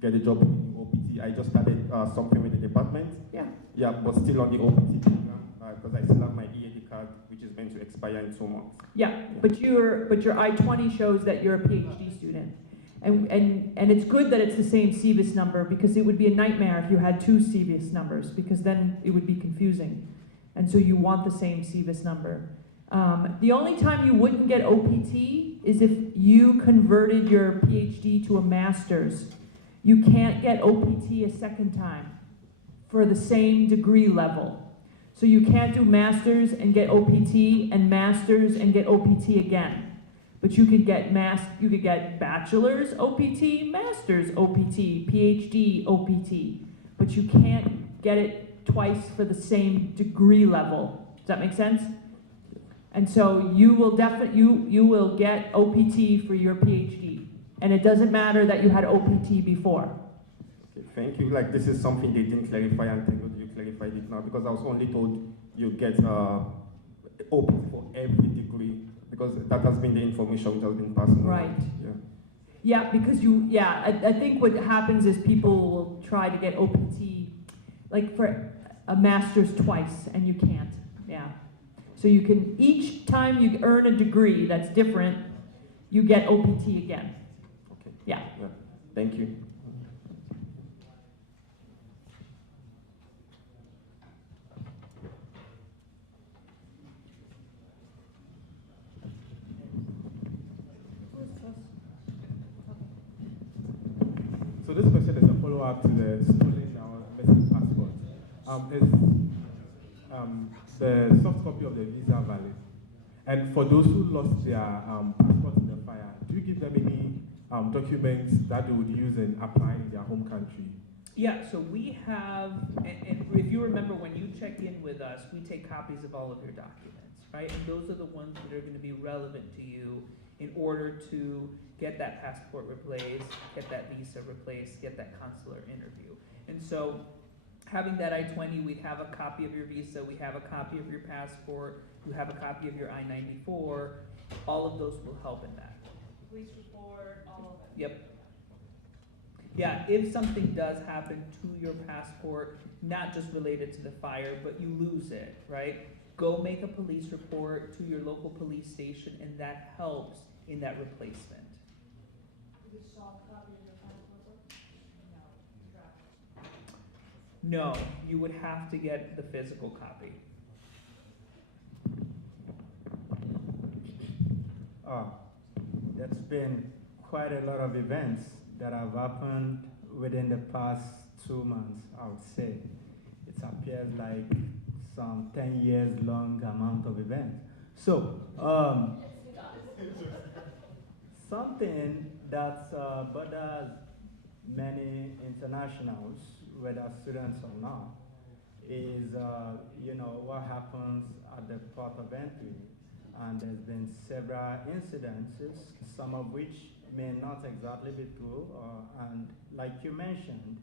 get a job in OPT. I just started something with the department. Yeah. Yeah, but still on the OPT program, because I still have my EAD card, which is meant to expire in 2 months. Yeah, but your I-20 shows that you're a PhD student. And it's good that it's the same CVIS number, because it would be a nightmare if you had 2 CVIS numbers, because then it would be confusing. And so you want the same CVIS number. The only time you wouldn't get OPT is if you converted your PhD to a master's. You can't get OPT a second time for the same degree level. So you can't do master's and get OPT, and master's and get OPT again. But you could get bachelor's OPT, master's OPT, PhD OPT. But you can't get it twice for the same degree level. Does that make sense? And so you will you will get OPT for your PhD. And it doesn't matter that you had OPT before. Okay, thank you. Like, this is something they didn't clarify, and thank God you clarified it now, because I was only told you get OPT for every degree, because that has been the information which has been passed on. Right. Yeah. Yeah, because I think what happens is people will try to get OPT, like for a master's twice, and you can't. Yeah. So you can, each time you earn a degree that's different, you get OPT again. Okay. Yeah. Yeah. Thank you. So this question is a follow-up to the stolen or missing passport. Is the soft copy of the visa valid? And for those who lost their passport in the fire, do you give them any documents that they would use in applying in their home country? Yeah, so we have, and if you remember when you check in with us, we take copies of all of your documents, right? And those are the ones that are going to be relevant to you in order to get that passport replaced, get that visa replaced, get that consular interview. And so having that I-20, we have a copy of your visa, we have a copy of your passport, you have a copy of your I-94, all of those will help in that. Police report, all of it. Yep. Yeah, if something does happen to your passport, not just related to the fire, but you lose it, right? Go make a police report to your local police station, and that helps in that replacement. soft copy of your passport book? No, you would have to get the physical copy. That's been quite a lot of events that have happened within the past 2 months, I would say. It appears like some 10 years long amount of events. So, something that bothers many internationals, whether students or not, is what happens at the port of entry. And there's been several incidences, some of which may not exactly be true, and like you mentioned,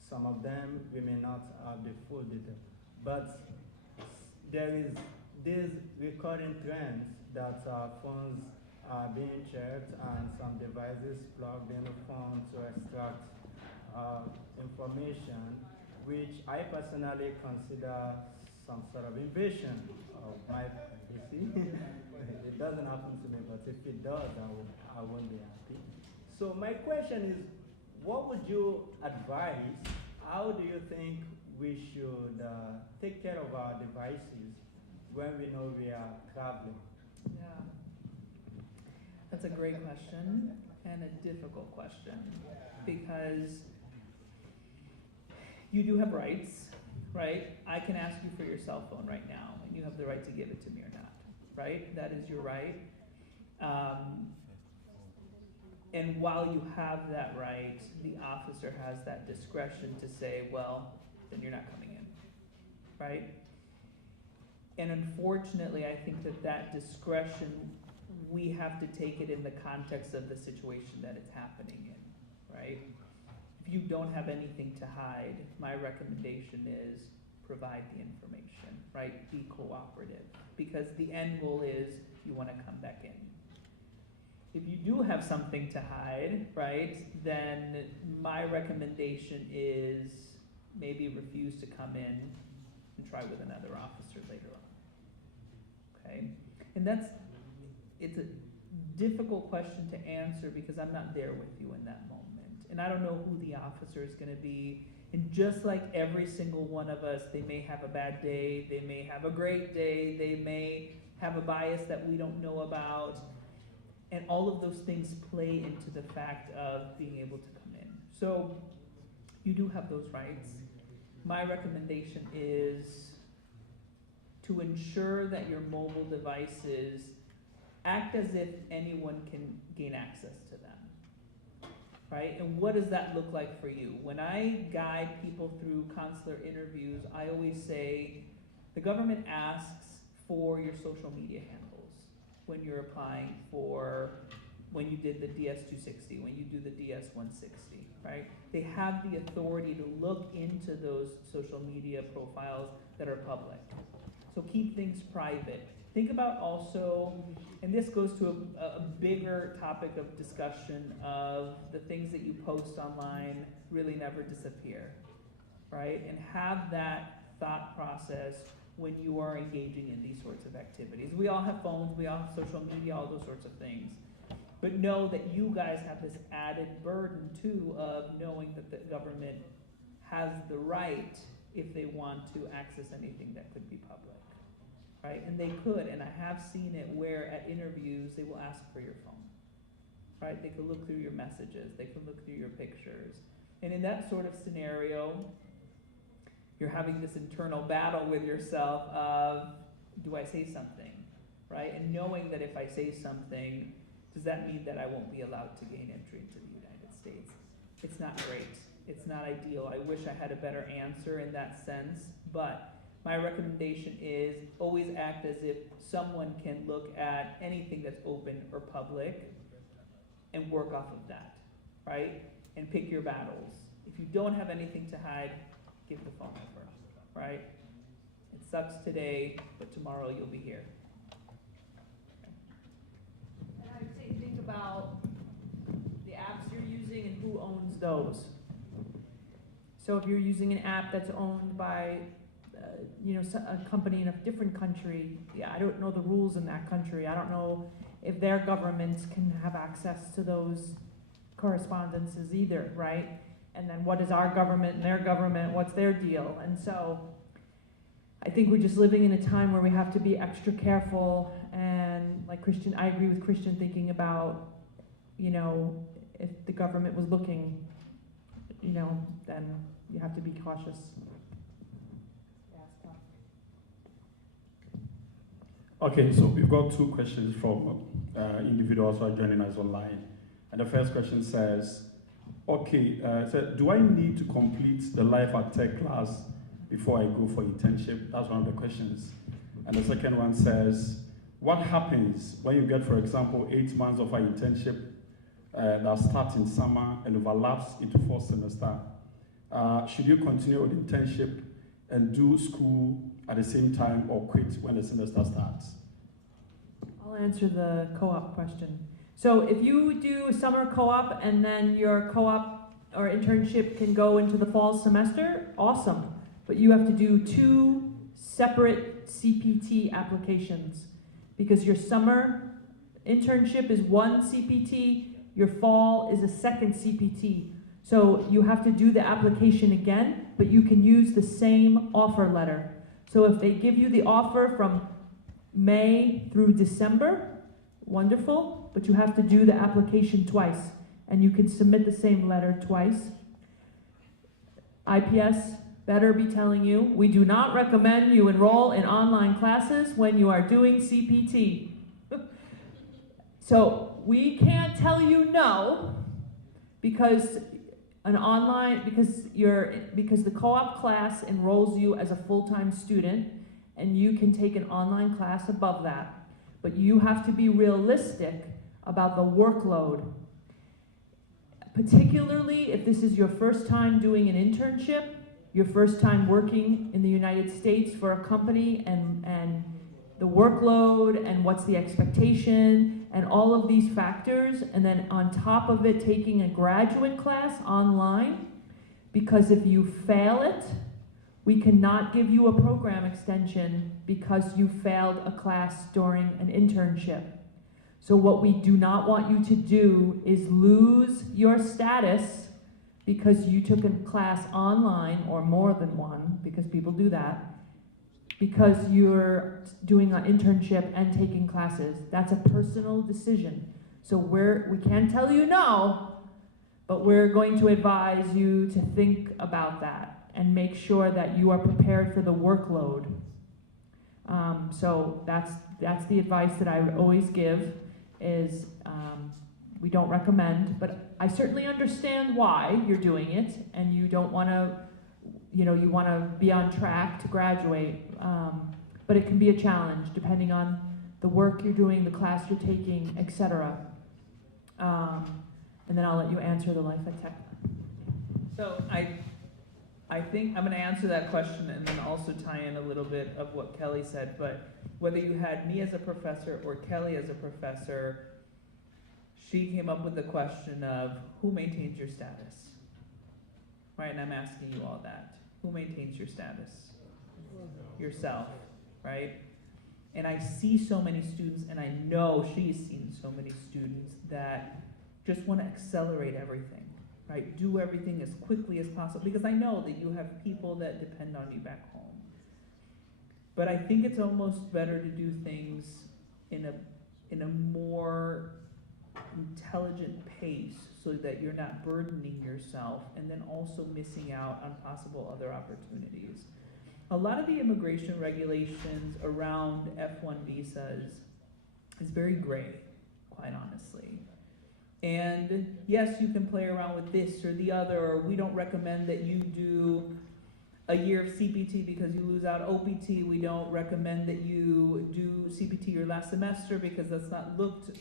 some of them we may not have the full detail. But there is this recurring trend that phones are being checked and some devices plugged in the phone to extract information, which I personally consider some sort of invasion of my privacy. It doesn't happen to me, but if it does, I won't be happy. So my question is, what would you advise? How do you think we should take care of our devices when we know we are traveling? Yeah. That's a great question and a difficult question because you do have rights, right? I can ask you for your cell phone right now and you have the right to give it to me or not, right? That is your right. And while you have that right, the officer has that discretion to say, well, then you're not coming in, right? And unfortunately, I think that discretion, we have to take it in the context of the situation that it's happening in, right? If you don't have anything to hide, my recommendation is provide the information, right? Be cooperative, because the end goal is you want to come back in. If you do have something to hide, right, then my recommendation is maybe refuse to come in and try with another officer later on, okay? And it's a difficult question to answer because I'm not there with you in that moment. And I don't know who the officer is gonna be. And just like every single one of us, they may have a bad day, they may have a great day, they may have a bias that we don't know about. And all of those things play into the fact of being able to come in. So you do have those rights. My recommendation is to ensure that your mobile devices act as if anyone can gain access to them, right? And what does that look like for you? When I guide people through consular interviews, I always say the government asks for your social media handles when you're applying for, when you did the DS-260, when you do the DS-160, right? They have the authority to look into those social media profiles that are public. So keep things private. Think about also, and this goes to a bigger topic of discussion of the things that you post online really never disappear, right? And have that thought process when you are engaging in these sorts of activities. We all have phones, we all have social media, all those sorts of things. But know that you guys have this added burden too of knowing that the government has the right, if they want to, access anything that could be public, right? And they could, and I have seen it where at interviews they will ask for your phone, right? They could look through your messages, they could look through your pictures. And in that sort of scenario, you're having this internal battle with yourself of, do I say something, right? And knowing that if I say something, does that mean that I won't be allowed to gain entry into the United States? It's not great. It's not ideal. I wish I had a better answer in that sense, but my recommendation is always act as if someone can look at anything that's open or public and work off of that, right? And pick your battles. If you don't have anything to hide, give the phone over, right? It sucks today, but tomorrow you'll be here. And I would say think about the apps you're using and who owns those. So if you're using an app that's owned by a company in a different country, I don't know the rules in that country. I don't know if their governments can have access to those correspondences either, right? And then what is our government and their government, what's their deal? And so I think we're just living in a time where we have to be extra careful, and like Christian, I agree with Christian thinking about, you know, if the government was looking, you know, then you have to be cautious. Okay, so we've got two questions from individuals who are joining us online. And the first question says, okay, so do I need to complete the Life at Tech class before I go for internship? That's one of the questions. And the second one says, what happens when you get, for example, 8 months of an internship that starts in summer and overlaps into fourth semester? Should you continue with internship and do school at the same time or quit when the semester starts? I'll answer the co-op question. So if you do a summer co-op and then your co-op or internship can go into the fall semester, awesome. But you have to do 2 separate CPT applications, because your summer internship is 1 CPT, your fall is a 2nd CPT. So you have to do the application again, but you can use the same offer letter. So if they give you the offer from May through December, wonderful, but you have to do the application twice, and you can submit the same letter twice. IPS better be telling you, we do not recommend you enroll in online classes when you are doing CPT. So we can't tell you no, because because the co-op class enrolls you as a full-time student, and you can take an online class above that. But you have to be realistic about the workload. Particularly if this is your first time doing an internship, your first time working in the United States for a company, and the workload and what's the expectation and all of these factors, and then on top of it taking a graduate class online, because if you fail it, we cannot give you a program extension because you failed a class during an internship. So what we do not want you to do is lose your status because you took a class online, or more than one, because people do that, because you're doing an internship and taking classes. That's a personal decision. So we can't tell you no, but we're going to advise you to think about that and make sure that you are prepared for the workload. So that's the advice that I would always give, is we don't recommend, but I certainly understand why you're doing it, and you don't want to, you want to be on track to graduate, but it can be a challenge depending on the work you're doing, the class you're taking, etc. And then I'll let you answer the Life at Tech. So I think I'm going to answer that question and then also tie in a little bit of what Kelly said, but whether you had me as a professor or Kelly as a professor, she came up with the question of who maintains your status, right? And I'm asking you all that. Who maintains your status? Yourself, right? And I see so many students, and I know she's seen so many students that just want to accelerate everything, right? Do everything as quickly as possible, because I know that you have people that depend on you back home. But I think it's almost better to do things in a more intelligent pace, so that you're not burdening yourself and then also missing out on possible other opportunities. A lot of the immigration regulations around F1 visas is very gray, quite honestly. And yes, you can play around with this or the other, or we don't recommend that you do a year of CPT because you lose out OPT. We don't recommend that you do CPT your last semester because that's not looked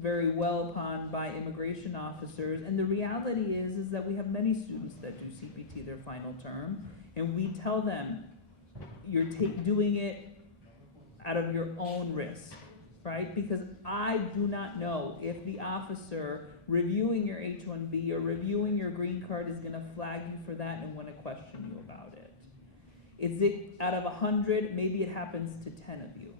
very well upon by immigration officers. And the reality is that we have many students that do CPT their final term, and we tell them, you're doing it out of your own risk, right? Because I do not know if the officer reviewing your H-1B or reviewing your green card is gonna flag you for that and wanna question you about it. Is it out of 100, maybe it happens to 10 of you,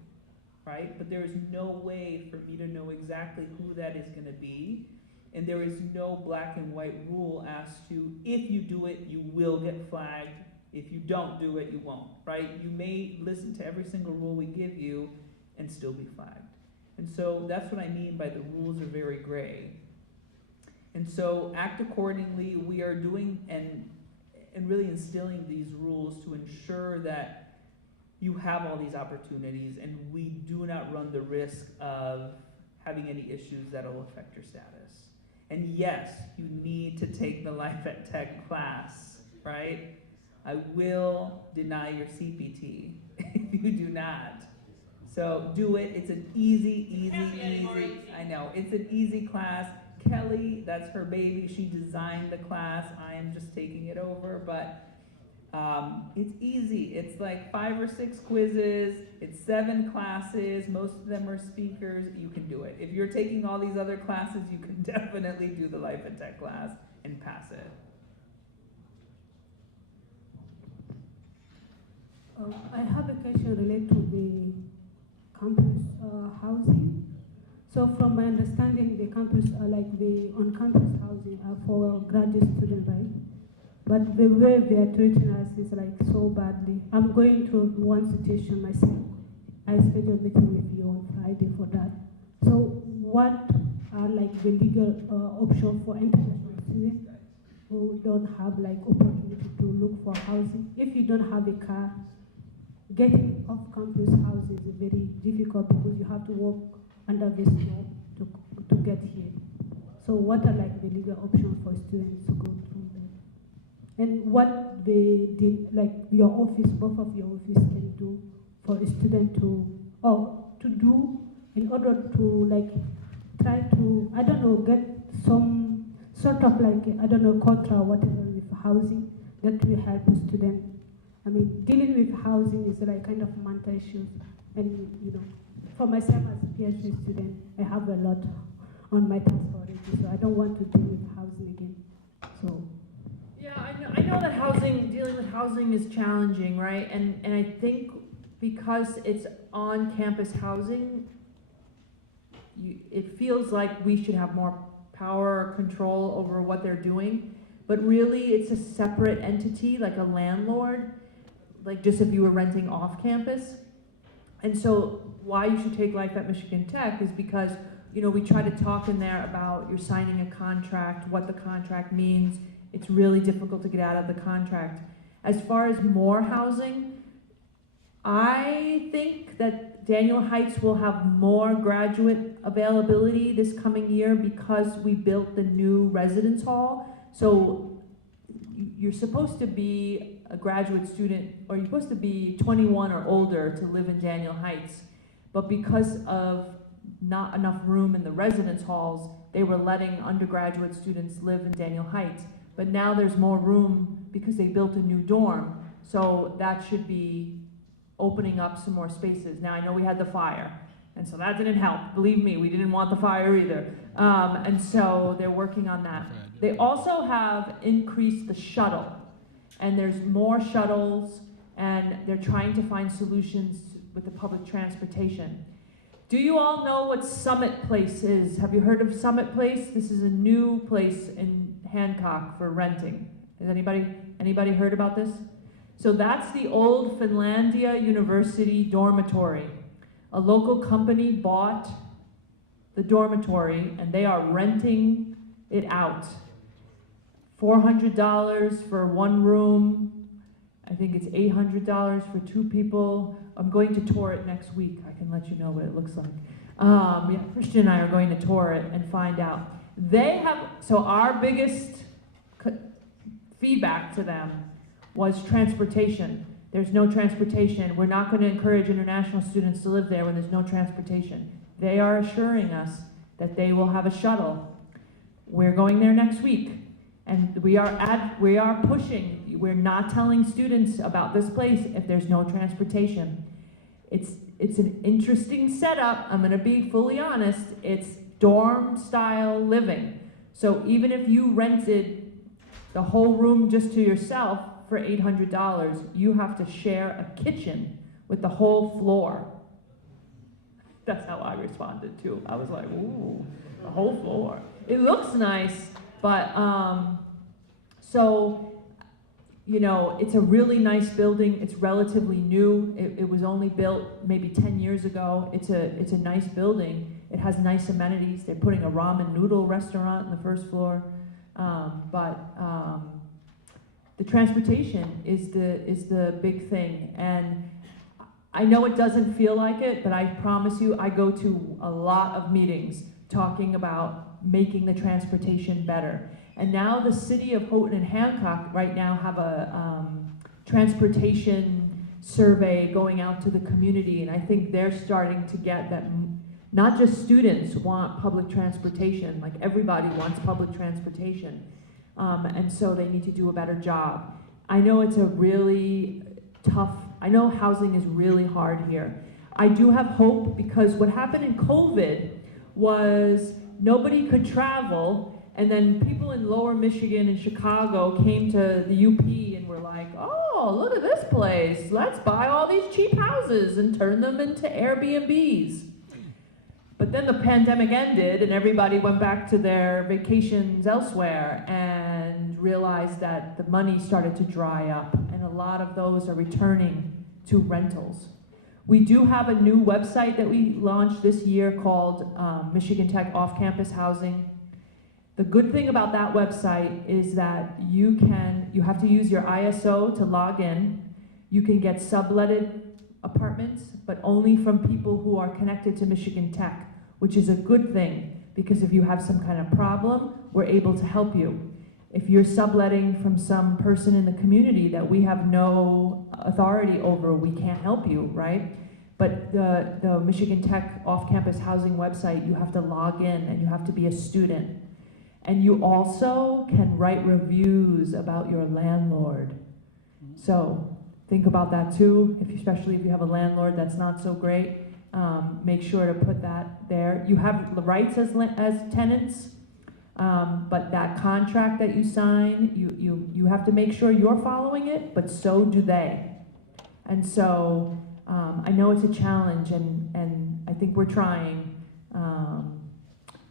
right? But there is no way for me to know exactly who that is gonna be. and there is no black and white rule as to if you do it, you will get flagged. If you don't do it, you won't, right? You may listen to every single rule we give you and still be flagged. And so that's what I mean by the rules are very gray. And so act accordingly. We are doing and really instilling these rules to ensure that you have all these opportunities and we do not run the risk of having any issues that will affect your status. And yes, you need to take the Life at Tech class, right? I will deny your CPT if you do not. So do it. It's an easy. I know, it's an easy class. Kelly, that's her baby. She designed the class. I am just taking it over, but it's easy. It's like 5 or 6 quizzes. It's 7 classes. Most of them are speakers. You can do it. If you're taking all these other classes, you can definitely do the Life and Tech class and pass it. I have a question related to the campus housing. So from my understanding, the campus, like the on-campus housing are for graduate students, right? But the way they are treating us is like so badly. I'm going to one situation myself. I scheduled a meeting with you on Friday for that. So what are like the legal options for international students who don't have like opportunity to look for housing? If you don't have a car, getting off-campus housing is very difficult because you have to walk under the snow to get here. So what are like the legal options for students to go through that? And what they did, like your office, both of your office can do for a student to do in order to like try to, I don't know, get some sort of like, I don't know, contra or whatever with housing that will help a student. I mean, dealing with housing is like kind of mental issues, and you know, for myself as a PhD student, I have a lot on my task already, so I don't want to deal with housing again. So. Yeah, I know that dealing with housing is challenging, right? And I think because it's on-campus housing, it feels like we should have more power or control over what they're doing, but really it's a separate entity, like a landlord, like just if you were renting off campus. And so why you should take Life at Michigan Tech is because, you know, we try to talk in there about you're signing a contract, what the contract means. It's really difficult to get out of the contract. As far as more housing, I think that Daniel Heights will have more graduate availability this coming year because we built the new residence hall. So you're supposed to be a graduate student, or you're supposed to be 21 or older to live in Daniel Heights. But because of not enough room in the residence halls, they were letting undergraduate students live in Daniel Heights. But now there's more room because they built a new dorm. So that should be opening up some more spaces. Now I know we had the fire, and so that didn't help. Believe me, we didn't want the fire either. And so they're working on that. They also have increased the shuttle, and there's more shuttles, and they're trying to find solutions with the public transportation. Do you all know what Summit Place is? Have you heard of Summit Place? This is a new place in Hancock for renting. Has anybody heard about this? So that's the old Finlandia University dormitory. A local company bought the dormitory and they are renting it out. $400 for one room. I think it's $800 for 2 people. I'm going to tour it next week. I can let you know what it looks like. Yeah, Christian and I are going to tour it and find out. So our biggest feedback to them was transportation. There's no transportation. We're not going to encourage international students to live there when there's no transportation. They are assuring us that they will have a shuttle. We're going there next week. And we are pushing. We're not telling students about this place if there's no transportation. It's an interesting setup. I'm going to be fully honest. It's dorm style living. So even if you rented the whole room just to yourself for $800, you have to share a kitchen with the whole floor. That's how I responded too. I was like, ooh, the whole floor. It looks nice, but, so, you know, it's a really nice building. It's relatively new. It was only built maybe 10 years ago. It's a nice building. It has nice amenities. They're putting a ramen noodle restaurant on the first floor. The transportation is the big thing. And I know it doesn't feel like it, but I promise you, I go to a lot of meetings talking about making the transportation better. And now the city of Houghton and Hancock right now have a transportation survey going out to the community, and I think they're starting to get that not just students want public transportation, like everybody wants public transportation, and so they need to do a better job. I know it's a really tough, I know housing is really hard here. I do have hope because what happened in COVID was nobody could travel. And then people in lower Michigan and Chicago came to the UP and were like, oh, look at this place. Let's buy all these cheap houses and turn them into Airbnbs. But then the pandemic ended and everybody went back to their vacations elsewhere and realized that the money started to dry up. And a lot of those are returning to rentals. We do have a new website that we launched this year called Michigan Tech Off-Campus Housing. The good thing about that website is that you have to use your ISO to log in. You can get subletted apartments, but only from people who are connected to Michigan Tech, which is a good thing because if you have some kind of problem, we're able to help you. If you're subletting from some person in the community that we have no authority over, we can't help you, right? But the Michigan Tech off-campus housing website, you have to log in and you have to be a student. And you also can write reviews about your landlord. So think about that too, especially if you have a landlord that's not so great. Make sure to put that there. You have the rights as tenants, but that contract that you sign, you have to make sure you're following it, but so do they. And so I know it's a challenge, and I think we're trying.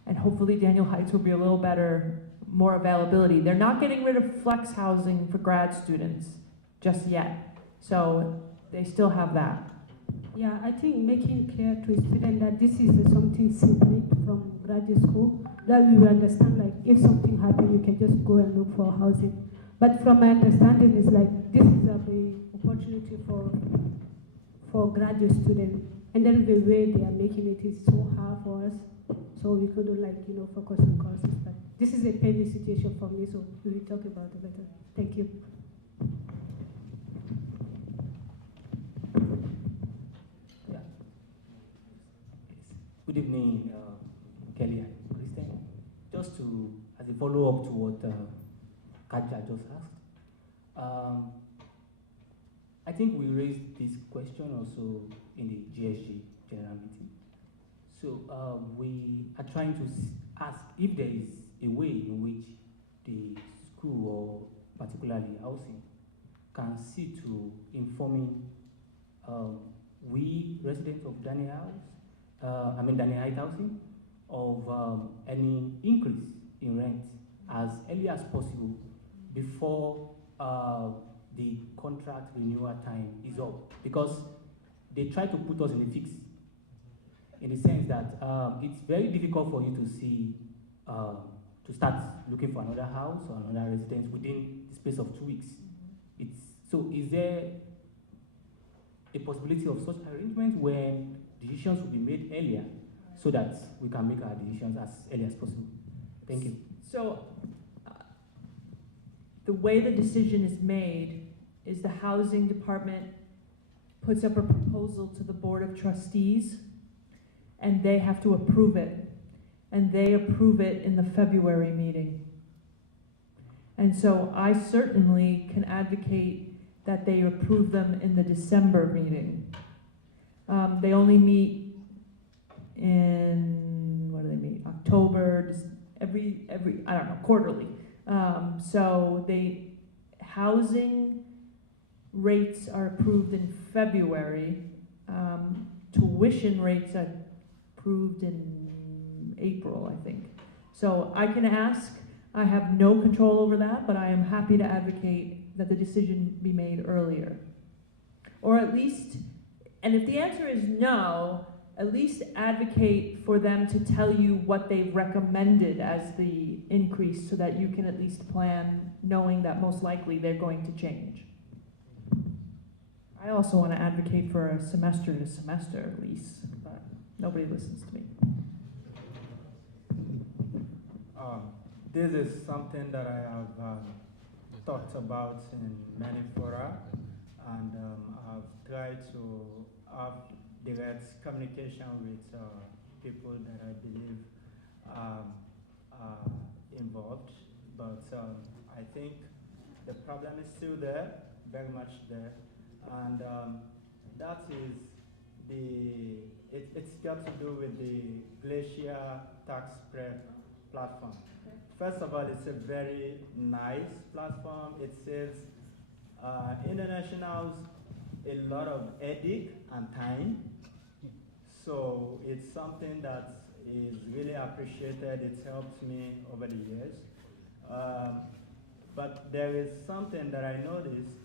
And hopefully Daniel Heights will be a little better, more availability. They're not getting rid of flex housing for grad students just yet. So they still have that. Yeah, I think making clear to a student that this is something separate from graduate school, that we will understand, like, if something happens, you can just go and look for housing. But from my understanding, it's like, this is a big opportunity for graduate students. And then the way they are making it is so hard for us. So we couldn't, like, focus on courses. But this is a pending situation for me, so we will talk about it later. Thank you. Yeah. Good evening, Kelly and Christian. Just as a follow-up to what Kaja just asked, I think we raised this question also in the GSG general meeting. So we are trying to ask if there is a way in which the school, or particularly housing, can see to informing we residents of Daniel Heights housing of any increase in rent as early as possible before the contract renewal time is up, because they try to put us in a fix, in the sense that it's very difficult for you to see, to start looking for another house or another residence within the space of 2 weeks. So is there a possibility of such arrangement when decisions will be made earlier so that we can make our decisions as early as possible? Thank you. So the way the decision is made is the housing department puts up a proposal to the Board of Trustees, and they have to approve it. And they approve it in the February meeting. And so I certainly can advocate that they approve them in the December meeting. They only meet in, what do they meet? October, every I don't know, quarterly. So housing rates are approved in February. Tuition rates are approved in April, I think. So I can ask, I have no control over that, but I am happy to advocate that the decision be made earlier. Or at least, and if the answer is no, at least advocate for them to tell you what they've recommended as the increase so that you can at least plan knowing that most likely they're going to change. I also want to advocate for a semester to semester lease, but nobody listens to me. This is something that I have talked about in many fora, and I've tried to have direct communication with people that I believe are involved, but I think the problem is still there, very much there, and that is it's got to do with the Glacier tax prep platform. First of all, it's a very nice platform. It saves internationals a lot of headache and time. So it's something that is really appreciated. It's helped me over the years. But there is something that I noticed,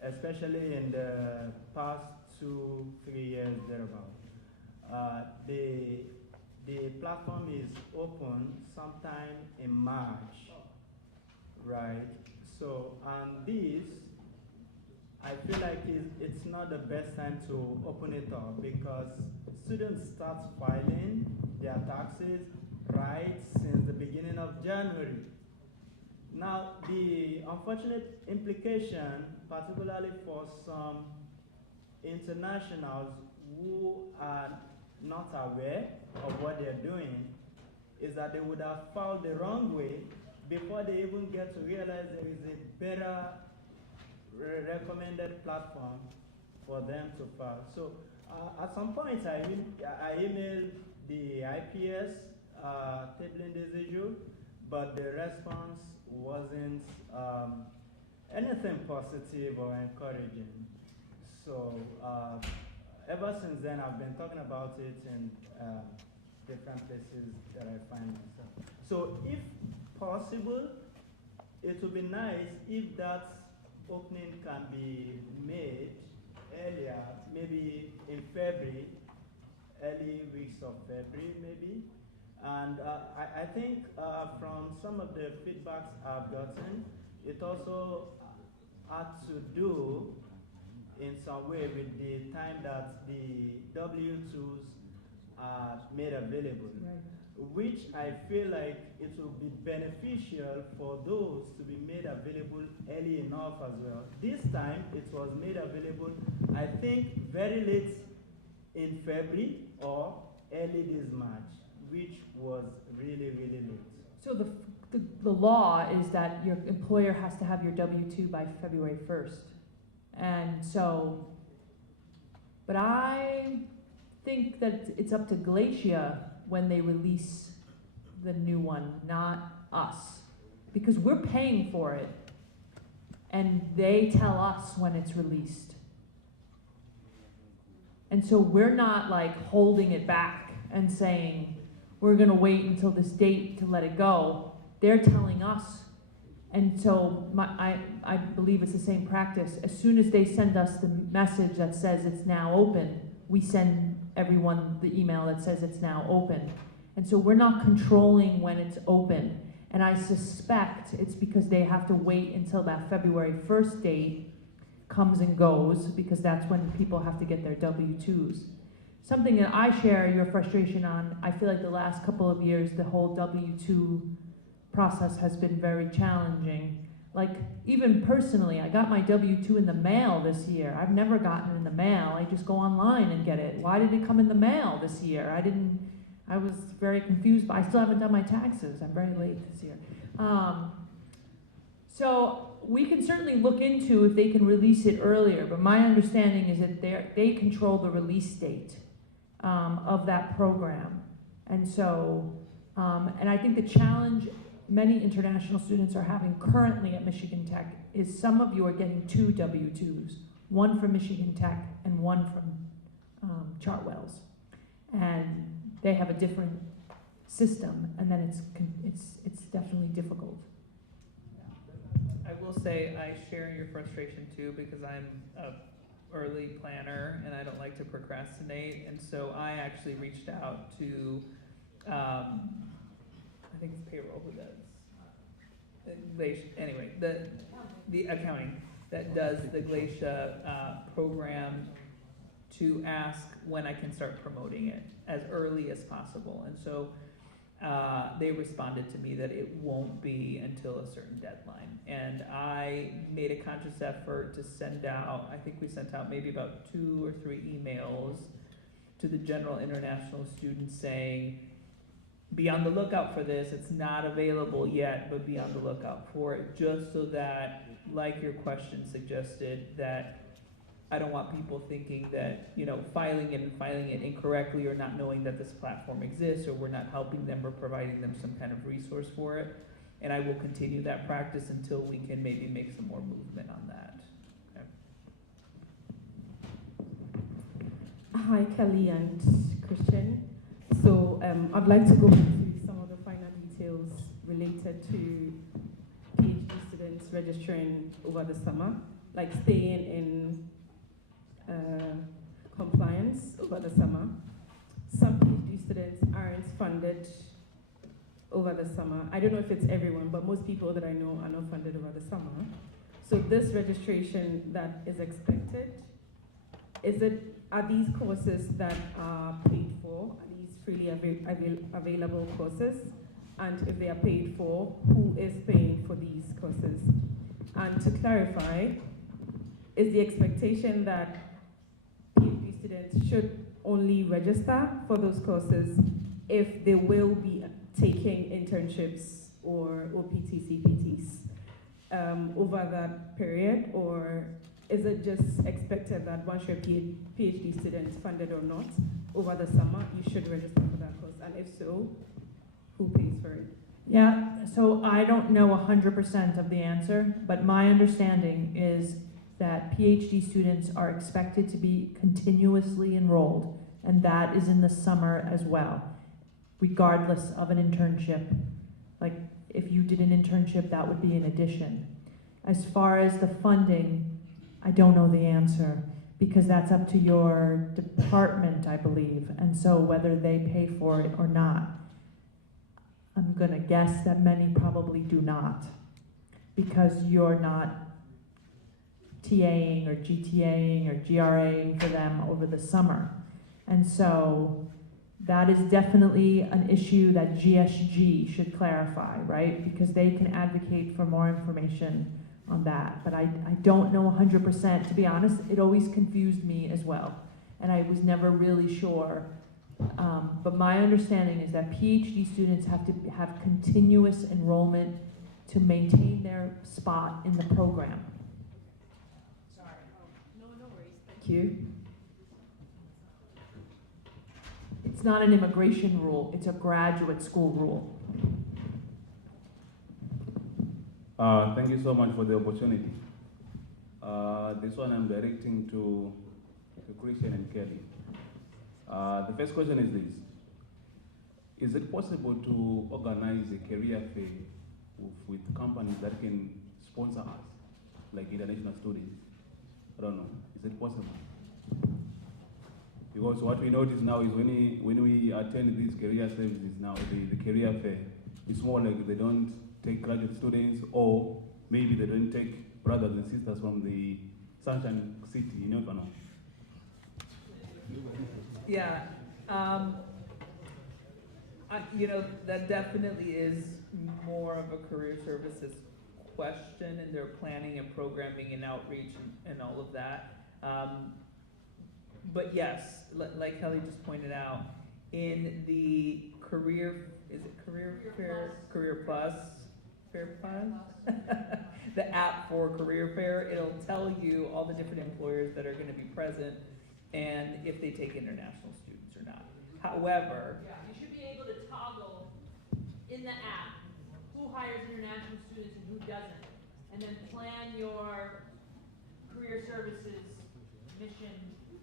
especially in the past 2-3 years thereabout. The platform is open sometime in March, right? So, and this, I feel like it's not the best time to open it up because students start filing their taxes right since the beginning of January. Now, the unfortunate implication, particularly for some internationals who are not aware of what they're doing, is that they would have filed the wrong way before they even get to realize there is a better recommended platform for them to file. So at some point I emailed the IPS tabling this issue, but the response wasn't anything positive or encouraging. So ever since then, I've been talking about it in different places that I find myself. So if possible, it would be nice if that opening can be made earlier, maybe in February, early weeks of February maybe. And I think from some of the feedbacks I've gotten, it also had to do in some way with the time that the W-2s are made available, right, which I feel like it will be beneficial for those to be made available early enough as well. This time it was made available, I think, very late in February or early this March, which was really, really late. So the law is that your employer has to have your W-2 by February 1st. And so, but I think that it's up to Glacier when they release the new one, not us. Because we're paying for it, and they tell us when it's released. And so we're not like holding it back and saying, we're gonna wait until this date to let it go. They're telling us. And so I believe it's the same practice. As soon as they send us the message that says it's now open, we send everyone the email that says it's now open. And so we're not controlling when it's open. And I suspect it's because they have to wait until that February 1st date comes and goes, because that's when people have to get their W-2s. Something that I share your frustration on, I feel like the last couple of years, the whole W-2 process has been very challenging. Like, even personally, I got my W-2 in the mail this year. I've never gotten it in the mail. I just go online and get it. Why did it come in the mail this year? I was very confused, but I still haven't done my taxes. I'm very late this year. So we can certainly look into if they can release it earlier, but my understanding is that they control the release date of that program. And so, and I think the challenge many international students are having currently at Michigan Tech is some of you are getting 2 W-2s, one from Michigan Tech and one from Chartwell's. and they have a different system, and then it's definitely difficult. I will say I share your frustration too, because I'm a early planner and I don't like to procrastinate, and so I actually reached out to I think it's payroll who does anyway, the accounting that does the Glacia program, to ask when I can start promoting it as early as possible. And so they responded to me that it won't be until a certain deadline. And I made a conscious effort to send out, I think we sent out maybe about 2 or 3 emails to the general international students saying, be on the lookout for this. It's not available yet, but be on the lookout for it, just so that, like your question suggested, that I don't want people thinking that, filing it incorrectly, or not knowing that this platform exists, or we're not helping them or providing them some kind of resource for it. And I will continue that practice until we can maybe make some more movement on that. Okay. Hi, Kelly and Christian. So I'd like to go into some of the final details related to PhD students registering over the summer, like staying in compliance over the summer. Some PhD students aren't funded over the summer. I don't know if it's everyone, but most people that I know are not funded over the summer. So this registration that is expected, are these courses that are paid for? Are these freely available courses? And if they are paid for, who is paying for these courses? And to clarify, is the expectation that PhD students should only register for those courses if they will be taking internships or OPT, CPTs over that period? Or is it just expected that once you're a PhD student, funded or not, over the summer, you should register for that course? And if so, who pays for it? Yeah, so I don't know 100% of the answer, but my understanding is that PhD students are expected to be continuously enrolled, and that is in the summer as well, regardless of an internship. Like, if you did an internship, that would be in addition. As far as the funding, I don't know the answer, because that's up to your department, I believe, and so whether they pay for it or not. I'm gonna guess that many probably do not, because you're not TAing or GTAing or GRAing for them over the summer. And so that is definitely an issue that GSG should clarify, right? Because they can advocate for more information on that. But I don't know 100%. To be honest, it always confused me as well. And I was never really sure. But my understanding is that PhD students have to have continuous enrollment to maintain their spot in the program. Thank you. It's not an immigration rule, it's a graduate school rule. Thank you so much for the opportunity. This one I'm directing to Christian and Kelly. The first question is this. Is it possible to organize a career fair with companies that can sponsor us, like international students? I don't know. Is it possible? Because what we notice now is when we attend these career services now, the career fair, it's more like they don't take graduate students, or maybe they don't take brothers and sisters from the Sunshine City, you never know. Yeah, that definitely is more of a career services question, and their planning and programming and outreach and all of that. But yes, like Kelly just pointed out, in the career fair, Career Plus, the app for Career Fair, it'll tell you all the different employers that are going to be present and if they take international students or not. However, you should be able to toggle in the app who hires international students and who doesn't, and then plan your career services mission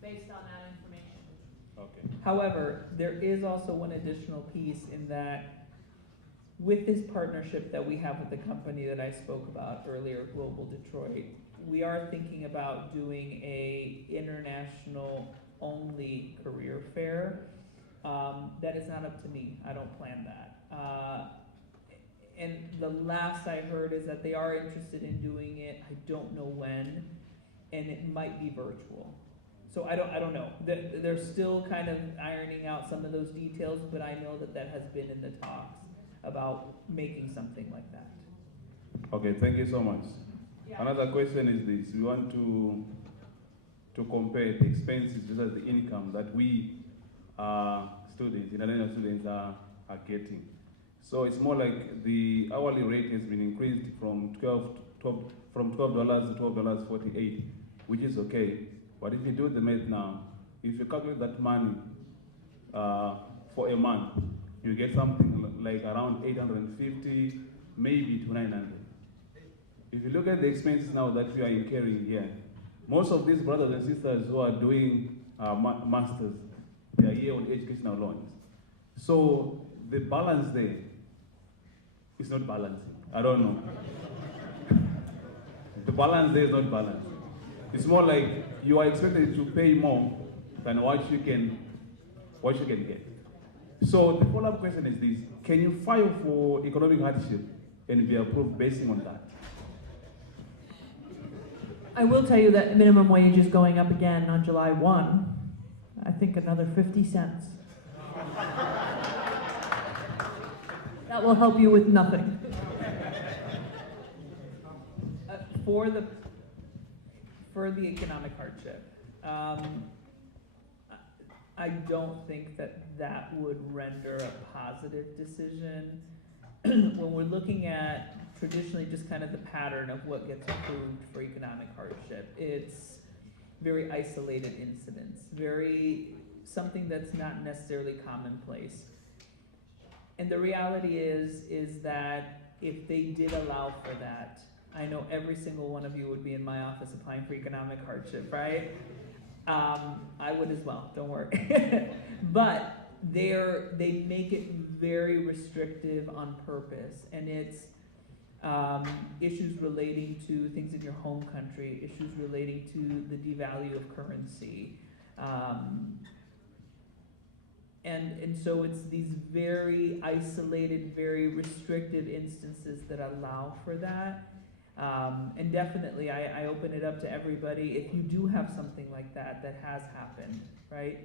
based on that information. Okay. However, there is also one additional piece in that with this partnership that we have with the company that I spoke about earlier, Global Detroit, we are thinking about doing a international only career fair. That is not up to me. I don't plan that. And the last I heard is that they are interested in doing it. I don't know when, and it might be virtual. So I don't know. They're still kind of ironing out some of those details, but I know that has been in the talks about making something like that. Okay, thank you so much. Yeah. Another question is this: we want to compare the expenses versus the income that we students, international students, are getting. So it's more like the hourly rate has been increased from $12 to $12.48, which is okay. But if you do the math now, if you calculate that money for a month, you get something like around 850, maybe to 900. If you look at the expenses now that we are incurring here, most of these brothers and sisters who are doing masters, they are here on educational loans. So the balance there is not balancing. I don't know. The balance there is not balanced. It's more like you are expected to pay more than what you can get. So the follow-up question is this: can you file for economic hardship and be approved based on that? I will tell you that minimum wage is going up again on July 1. I think another 50 cents. That will help you with nothing. For the economic hardship, I don't think that would render a positive decision. When we're looking at traditionally just kind of the pattern of what gets approved for economic hardship, it's very isolated incidents, something that's not necessarily commonplace. And the reality is that if they did allow for that, I know every single one of you would be in my office applying for economic hardship, right? I would as well, don't worry. But they make it very restrictive on purpose, and it's issues relating to things in your home country, issues relating to the devalue of currency. And so it's these very isolated, very restrictive instances that allow for that. And definitely, I open it up to everybody. If you do have something like that has happened, right?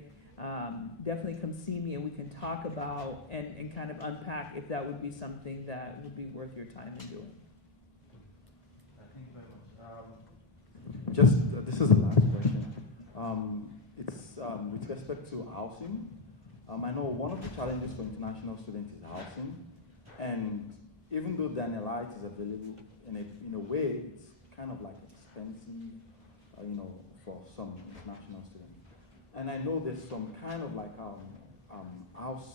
Definitely come see me and we can talk about and kind of unpack if that would be something that would be worth your time in doing. Thank you very much. This is the last question. It's with respect to housing. I know one of the challenges for international students is housing, and even though Danielite is available, in a way, it's kind of like expensive, for some international students. And I know there's some kind of like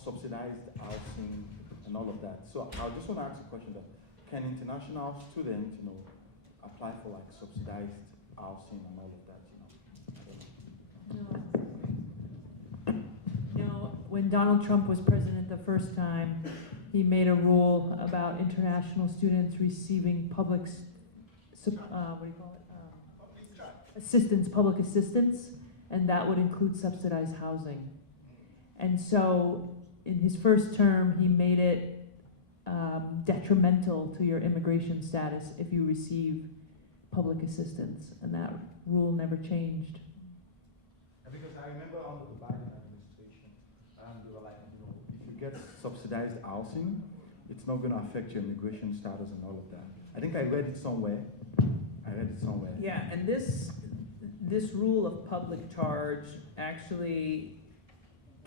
subsidized housing and all of that. So I just want to ask a question: that can international students, apply for like subsidized housing and all of that? No, when Donald Trump was president the first time, he made a rule about international students receiving public assistance, and that would include subsidized housing. And so in his first term, he made it detrimental to your immigration status if you receive public assistance, and that rule never changed. Because I remember under the Biden administration, they were like, if you get subsidized housing, it's not going to affect your immigration status and all of that. I think I read it somewhere. Yeah, and this rule of public charge actually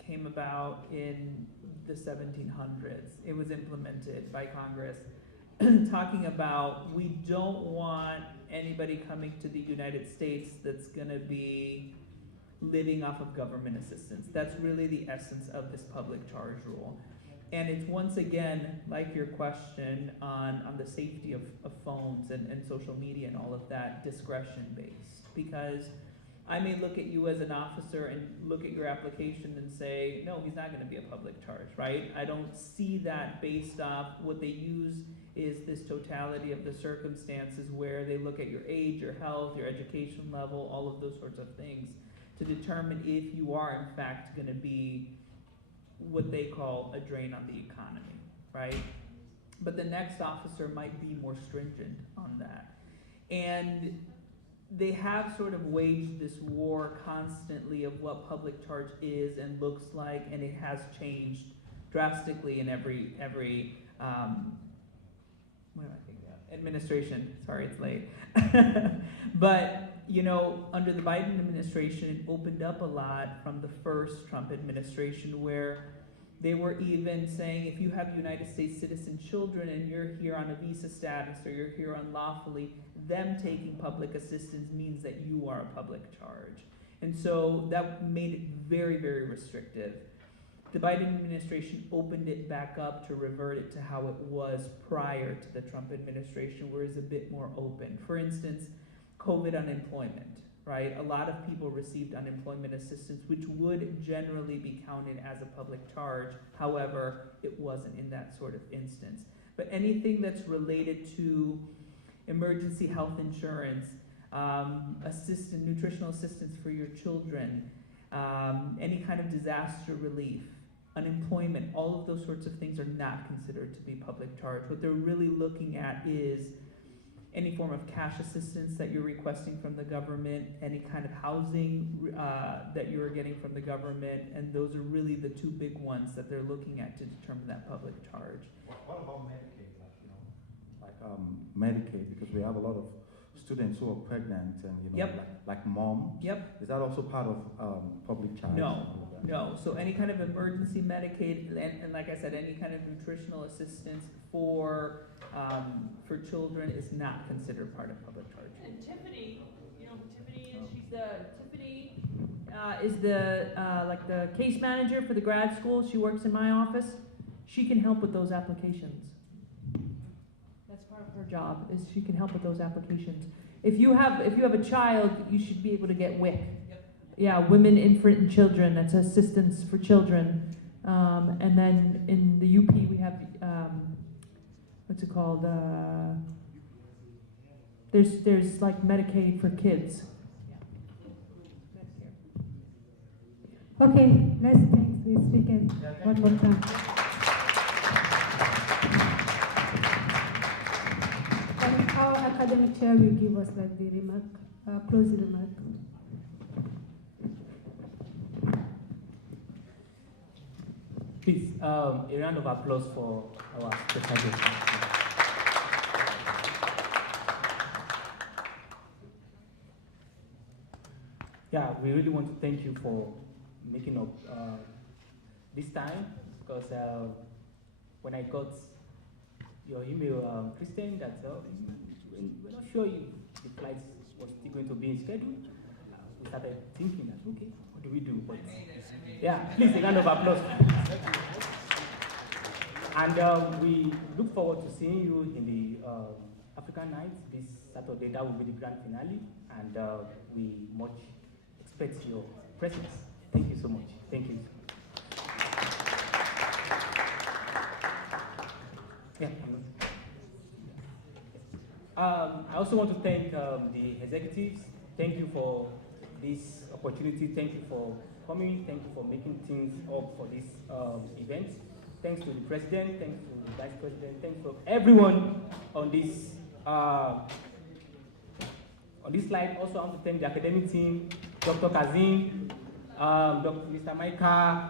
came about in the 1700s. It was implemented by Congress, talking about we don't want anybody coming to the United States that's going to be living off of government assistance. That's really the essence of this public charge rule. And it's once again, like your question on the safety of phones and social media and all of that, discretion based. Because I may look at you as an officer and look at your application and say, no, he's not going to be a public charge, right? I don't see that based off what they use is this totality of the circumstances where they look at your age, your health, your education level, all of those sorts of things to determine if you are in fact going to be what they call a drain on the economy, right? But the next officer might be more stringent on that. And they have sort of waged this war constantly of what public charge is and looks like, and it has changed drastically in every what am I thinking of? Administration. Sorry, it's late. But, you know, under the Biden administration, it opened up a lot from the first Trump administration where they were even saying if you have United States citizen children and you're here on a visa status or you're here unlawfully, them taking public assistance means that you are a public charge. And so that made it very, very restrictive. The Biden administration opened it back up to revert it to how it was prior to the Trump administration, where it's a bit more open. For instance, COVID unemployment, right? A lot of people received unemployment assistance, which would generally be counted as a public charge. However, it wasn't in that sort of instance. But anything that's related to emergency health insurance, nutritional assistance for your children, any kind of disaster relief, unemployment, all of those sorts of things are not considered to be public charge. What they're really looking at is any form of cash assistance that you're requesting from the government, any kind of housing that you're getting from the government, and those are really the two big ones that they're looking at to determine that public charge. What about Medicaid? Medicaid, because we have a lot of students who are pregnant and like moms. Yep. Is that also part of public charge? No. So any kind of emergency Medicaid, and like I said, any kind of nutritional assistance for children is not considered part of public charge. And Tiffany, Tiffany is the like the case manager for the grad school. She works in my office. She can help with those applications. That's part of her job, is she can help with those applications. If you have a child, you should be able to get WIC. Yep. Yeah, Women, Infant, and Children. That's assistance for children. And then in the UP we have what's it called? There's like Medicaid for kids. Okay, let's thank the speaker one more time. Our academic chair will give us like the remark, closing remark. Please, a round of applause for our special guest. Yeah, we really want to thank you for making up this time, because when I got your email, Christian, that we're not sure if the flights was still going to be in schedule, we started thinking that, okay, what do we do? But yeah, please, a round of applause. And we look forward to seeing you in the African Nights this Saturday. That will be the grand finale, and we much expect your presence. Thank you so much. Thank you. Yeah. I also want to thank the executives. Thank you for this opportunity. Thank you for coming. Thank you for making things up for this event. Thanks to the president. Thanks to the vice president. Thanks to everyone on this slide. Also, I want to thank the academic team, Dr. Kazim, Mr. Maika,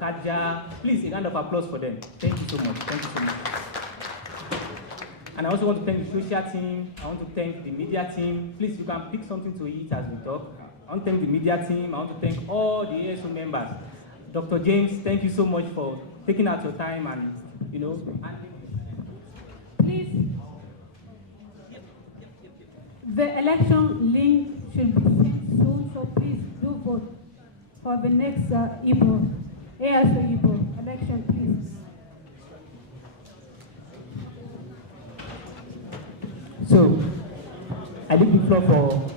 Kadja. Please, a round of applause for them. Thank you so much. Thank you so much. And I also want to thank the social team. I want to thank the media team. Please, you can pick something to eat as we talk. I want to thank the media team. I want to thank all the ASO members. Dr. James, thank you so much for taking out your time and, Please, the election link should be sent soon, so please do vote for the next ASO Igbo election, please. So, I leave the floor for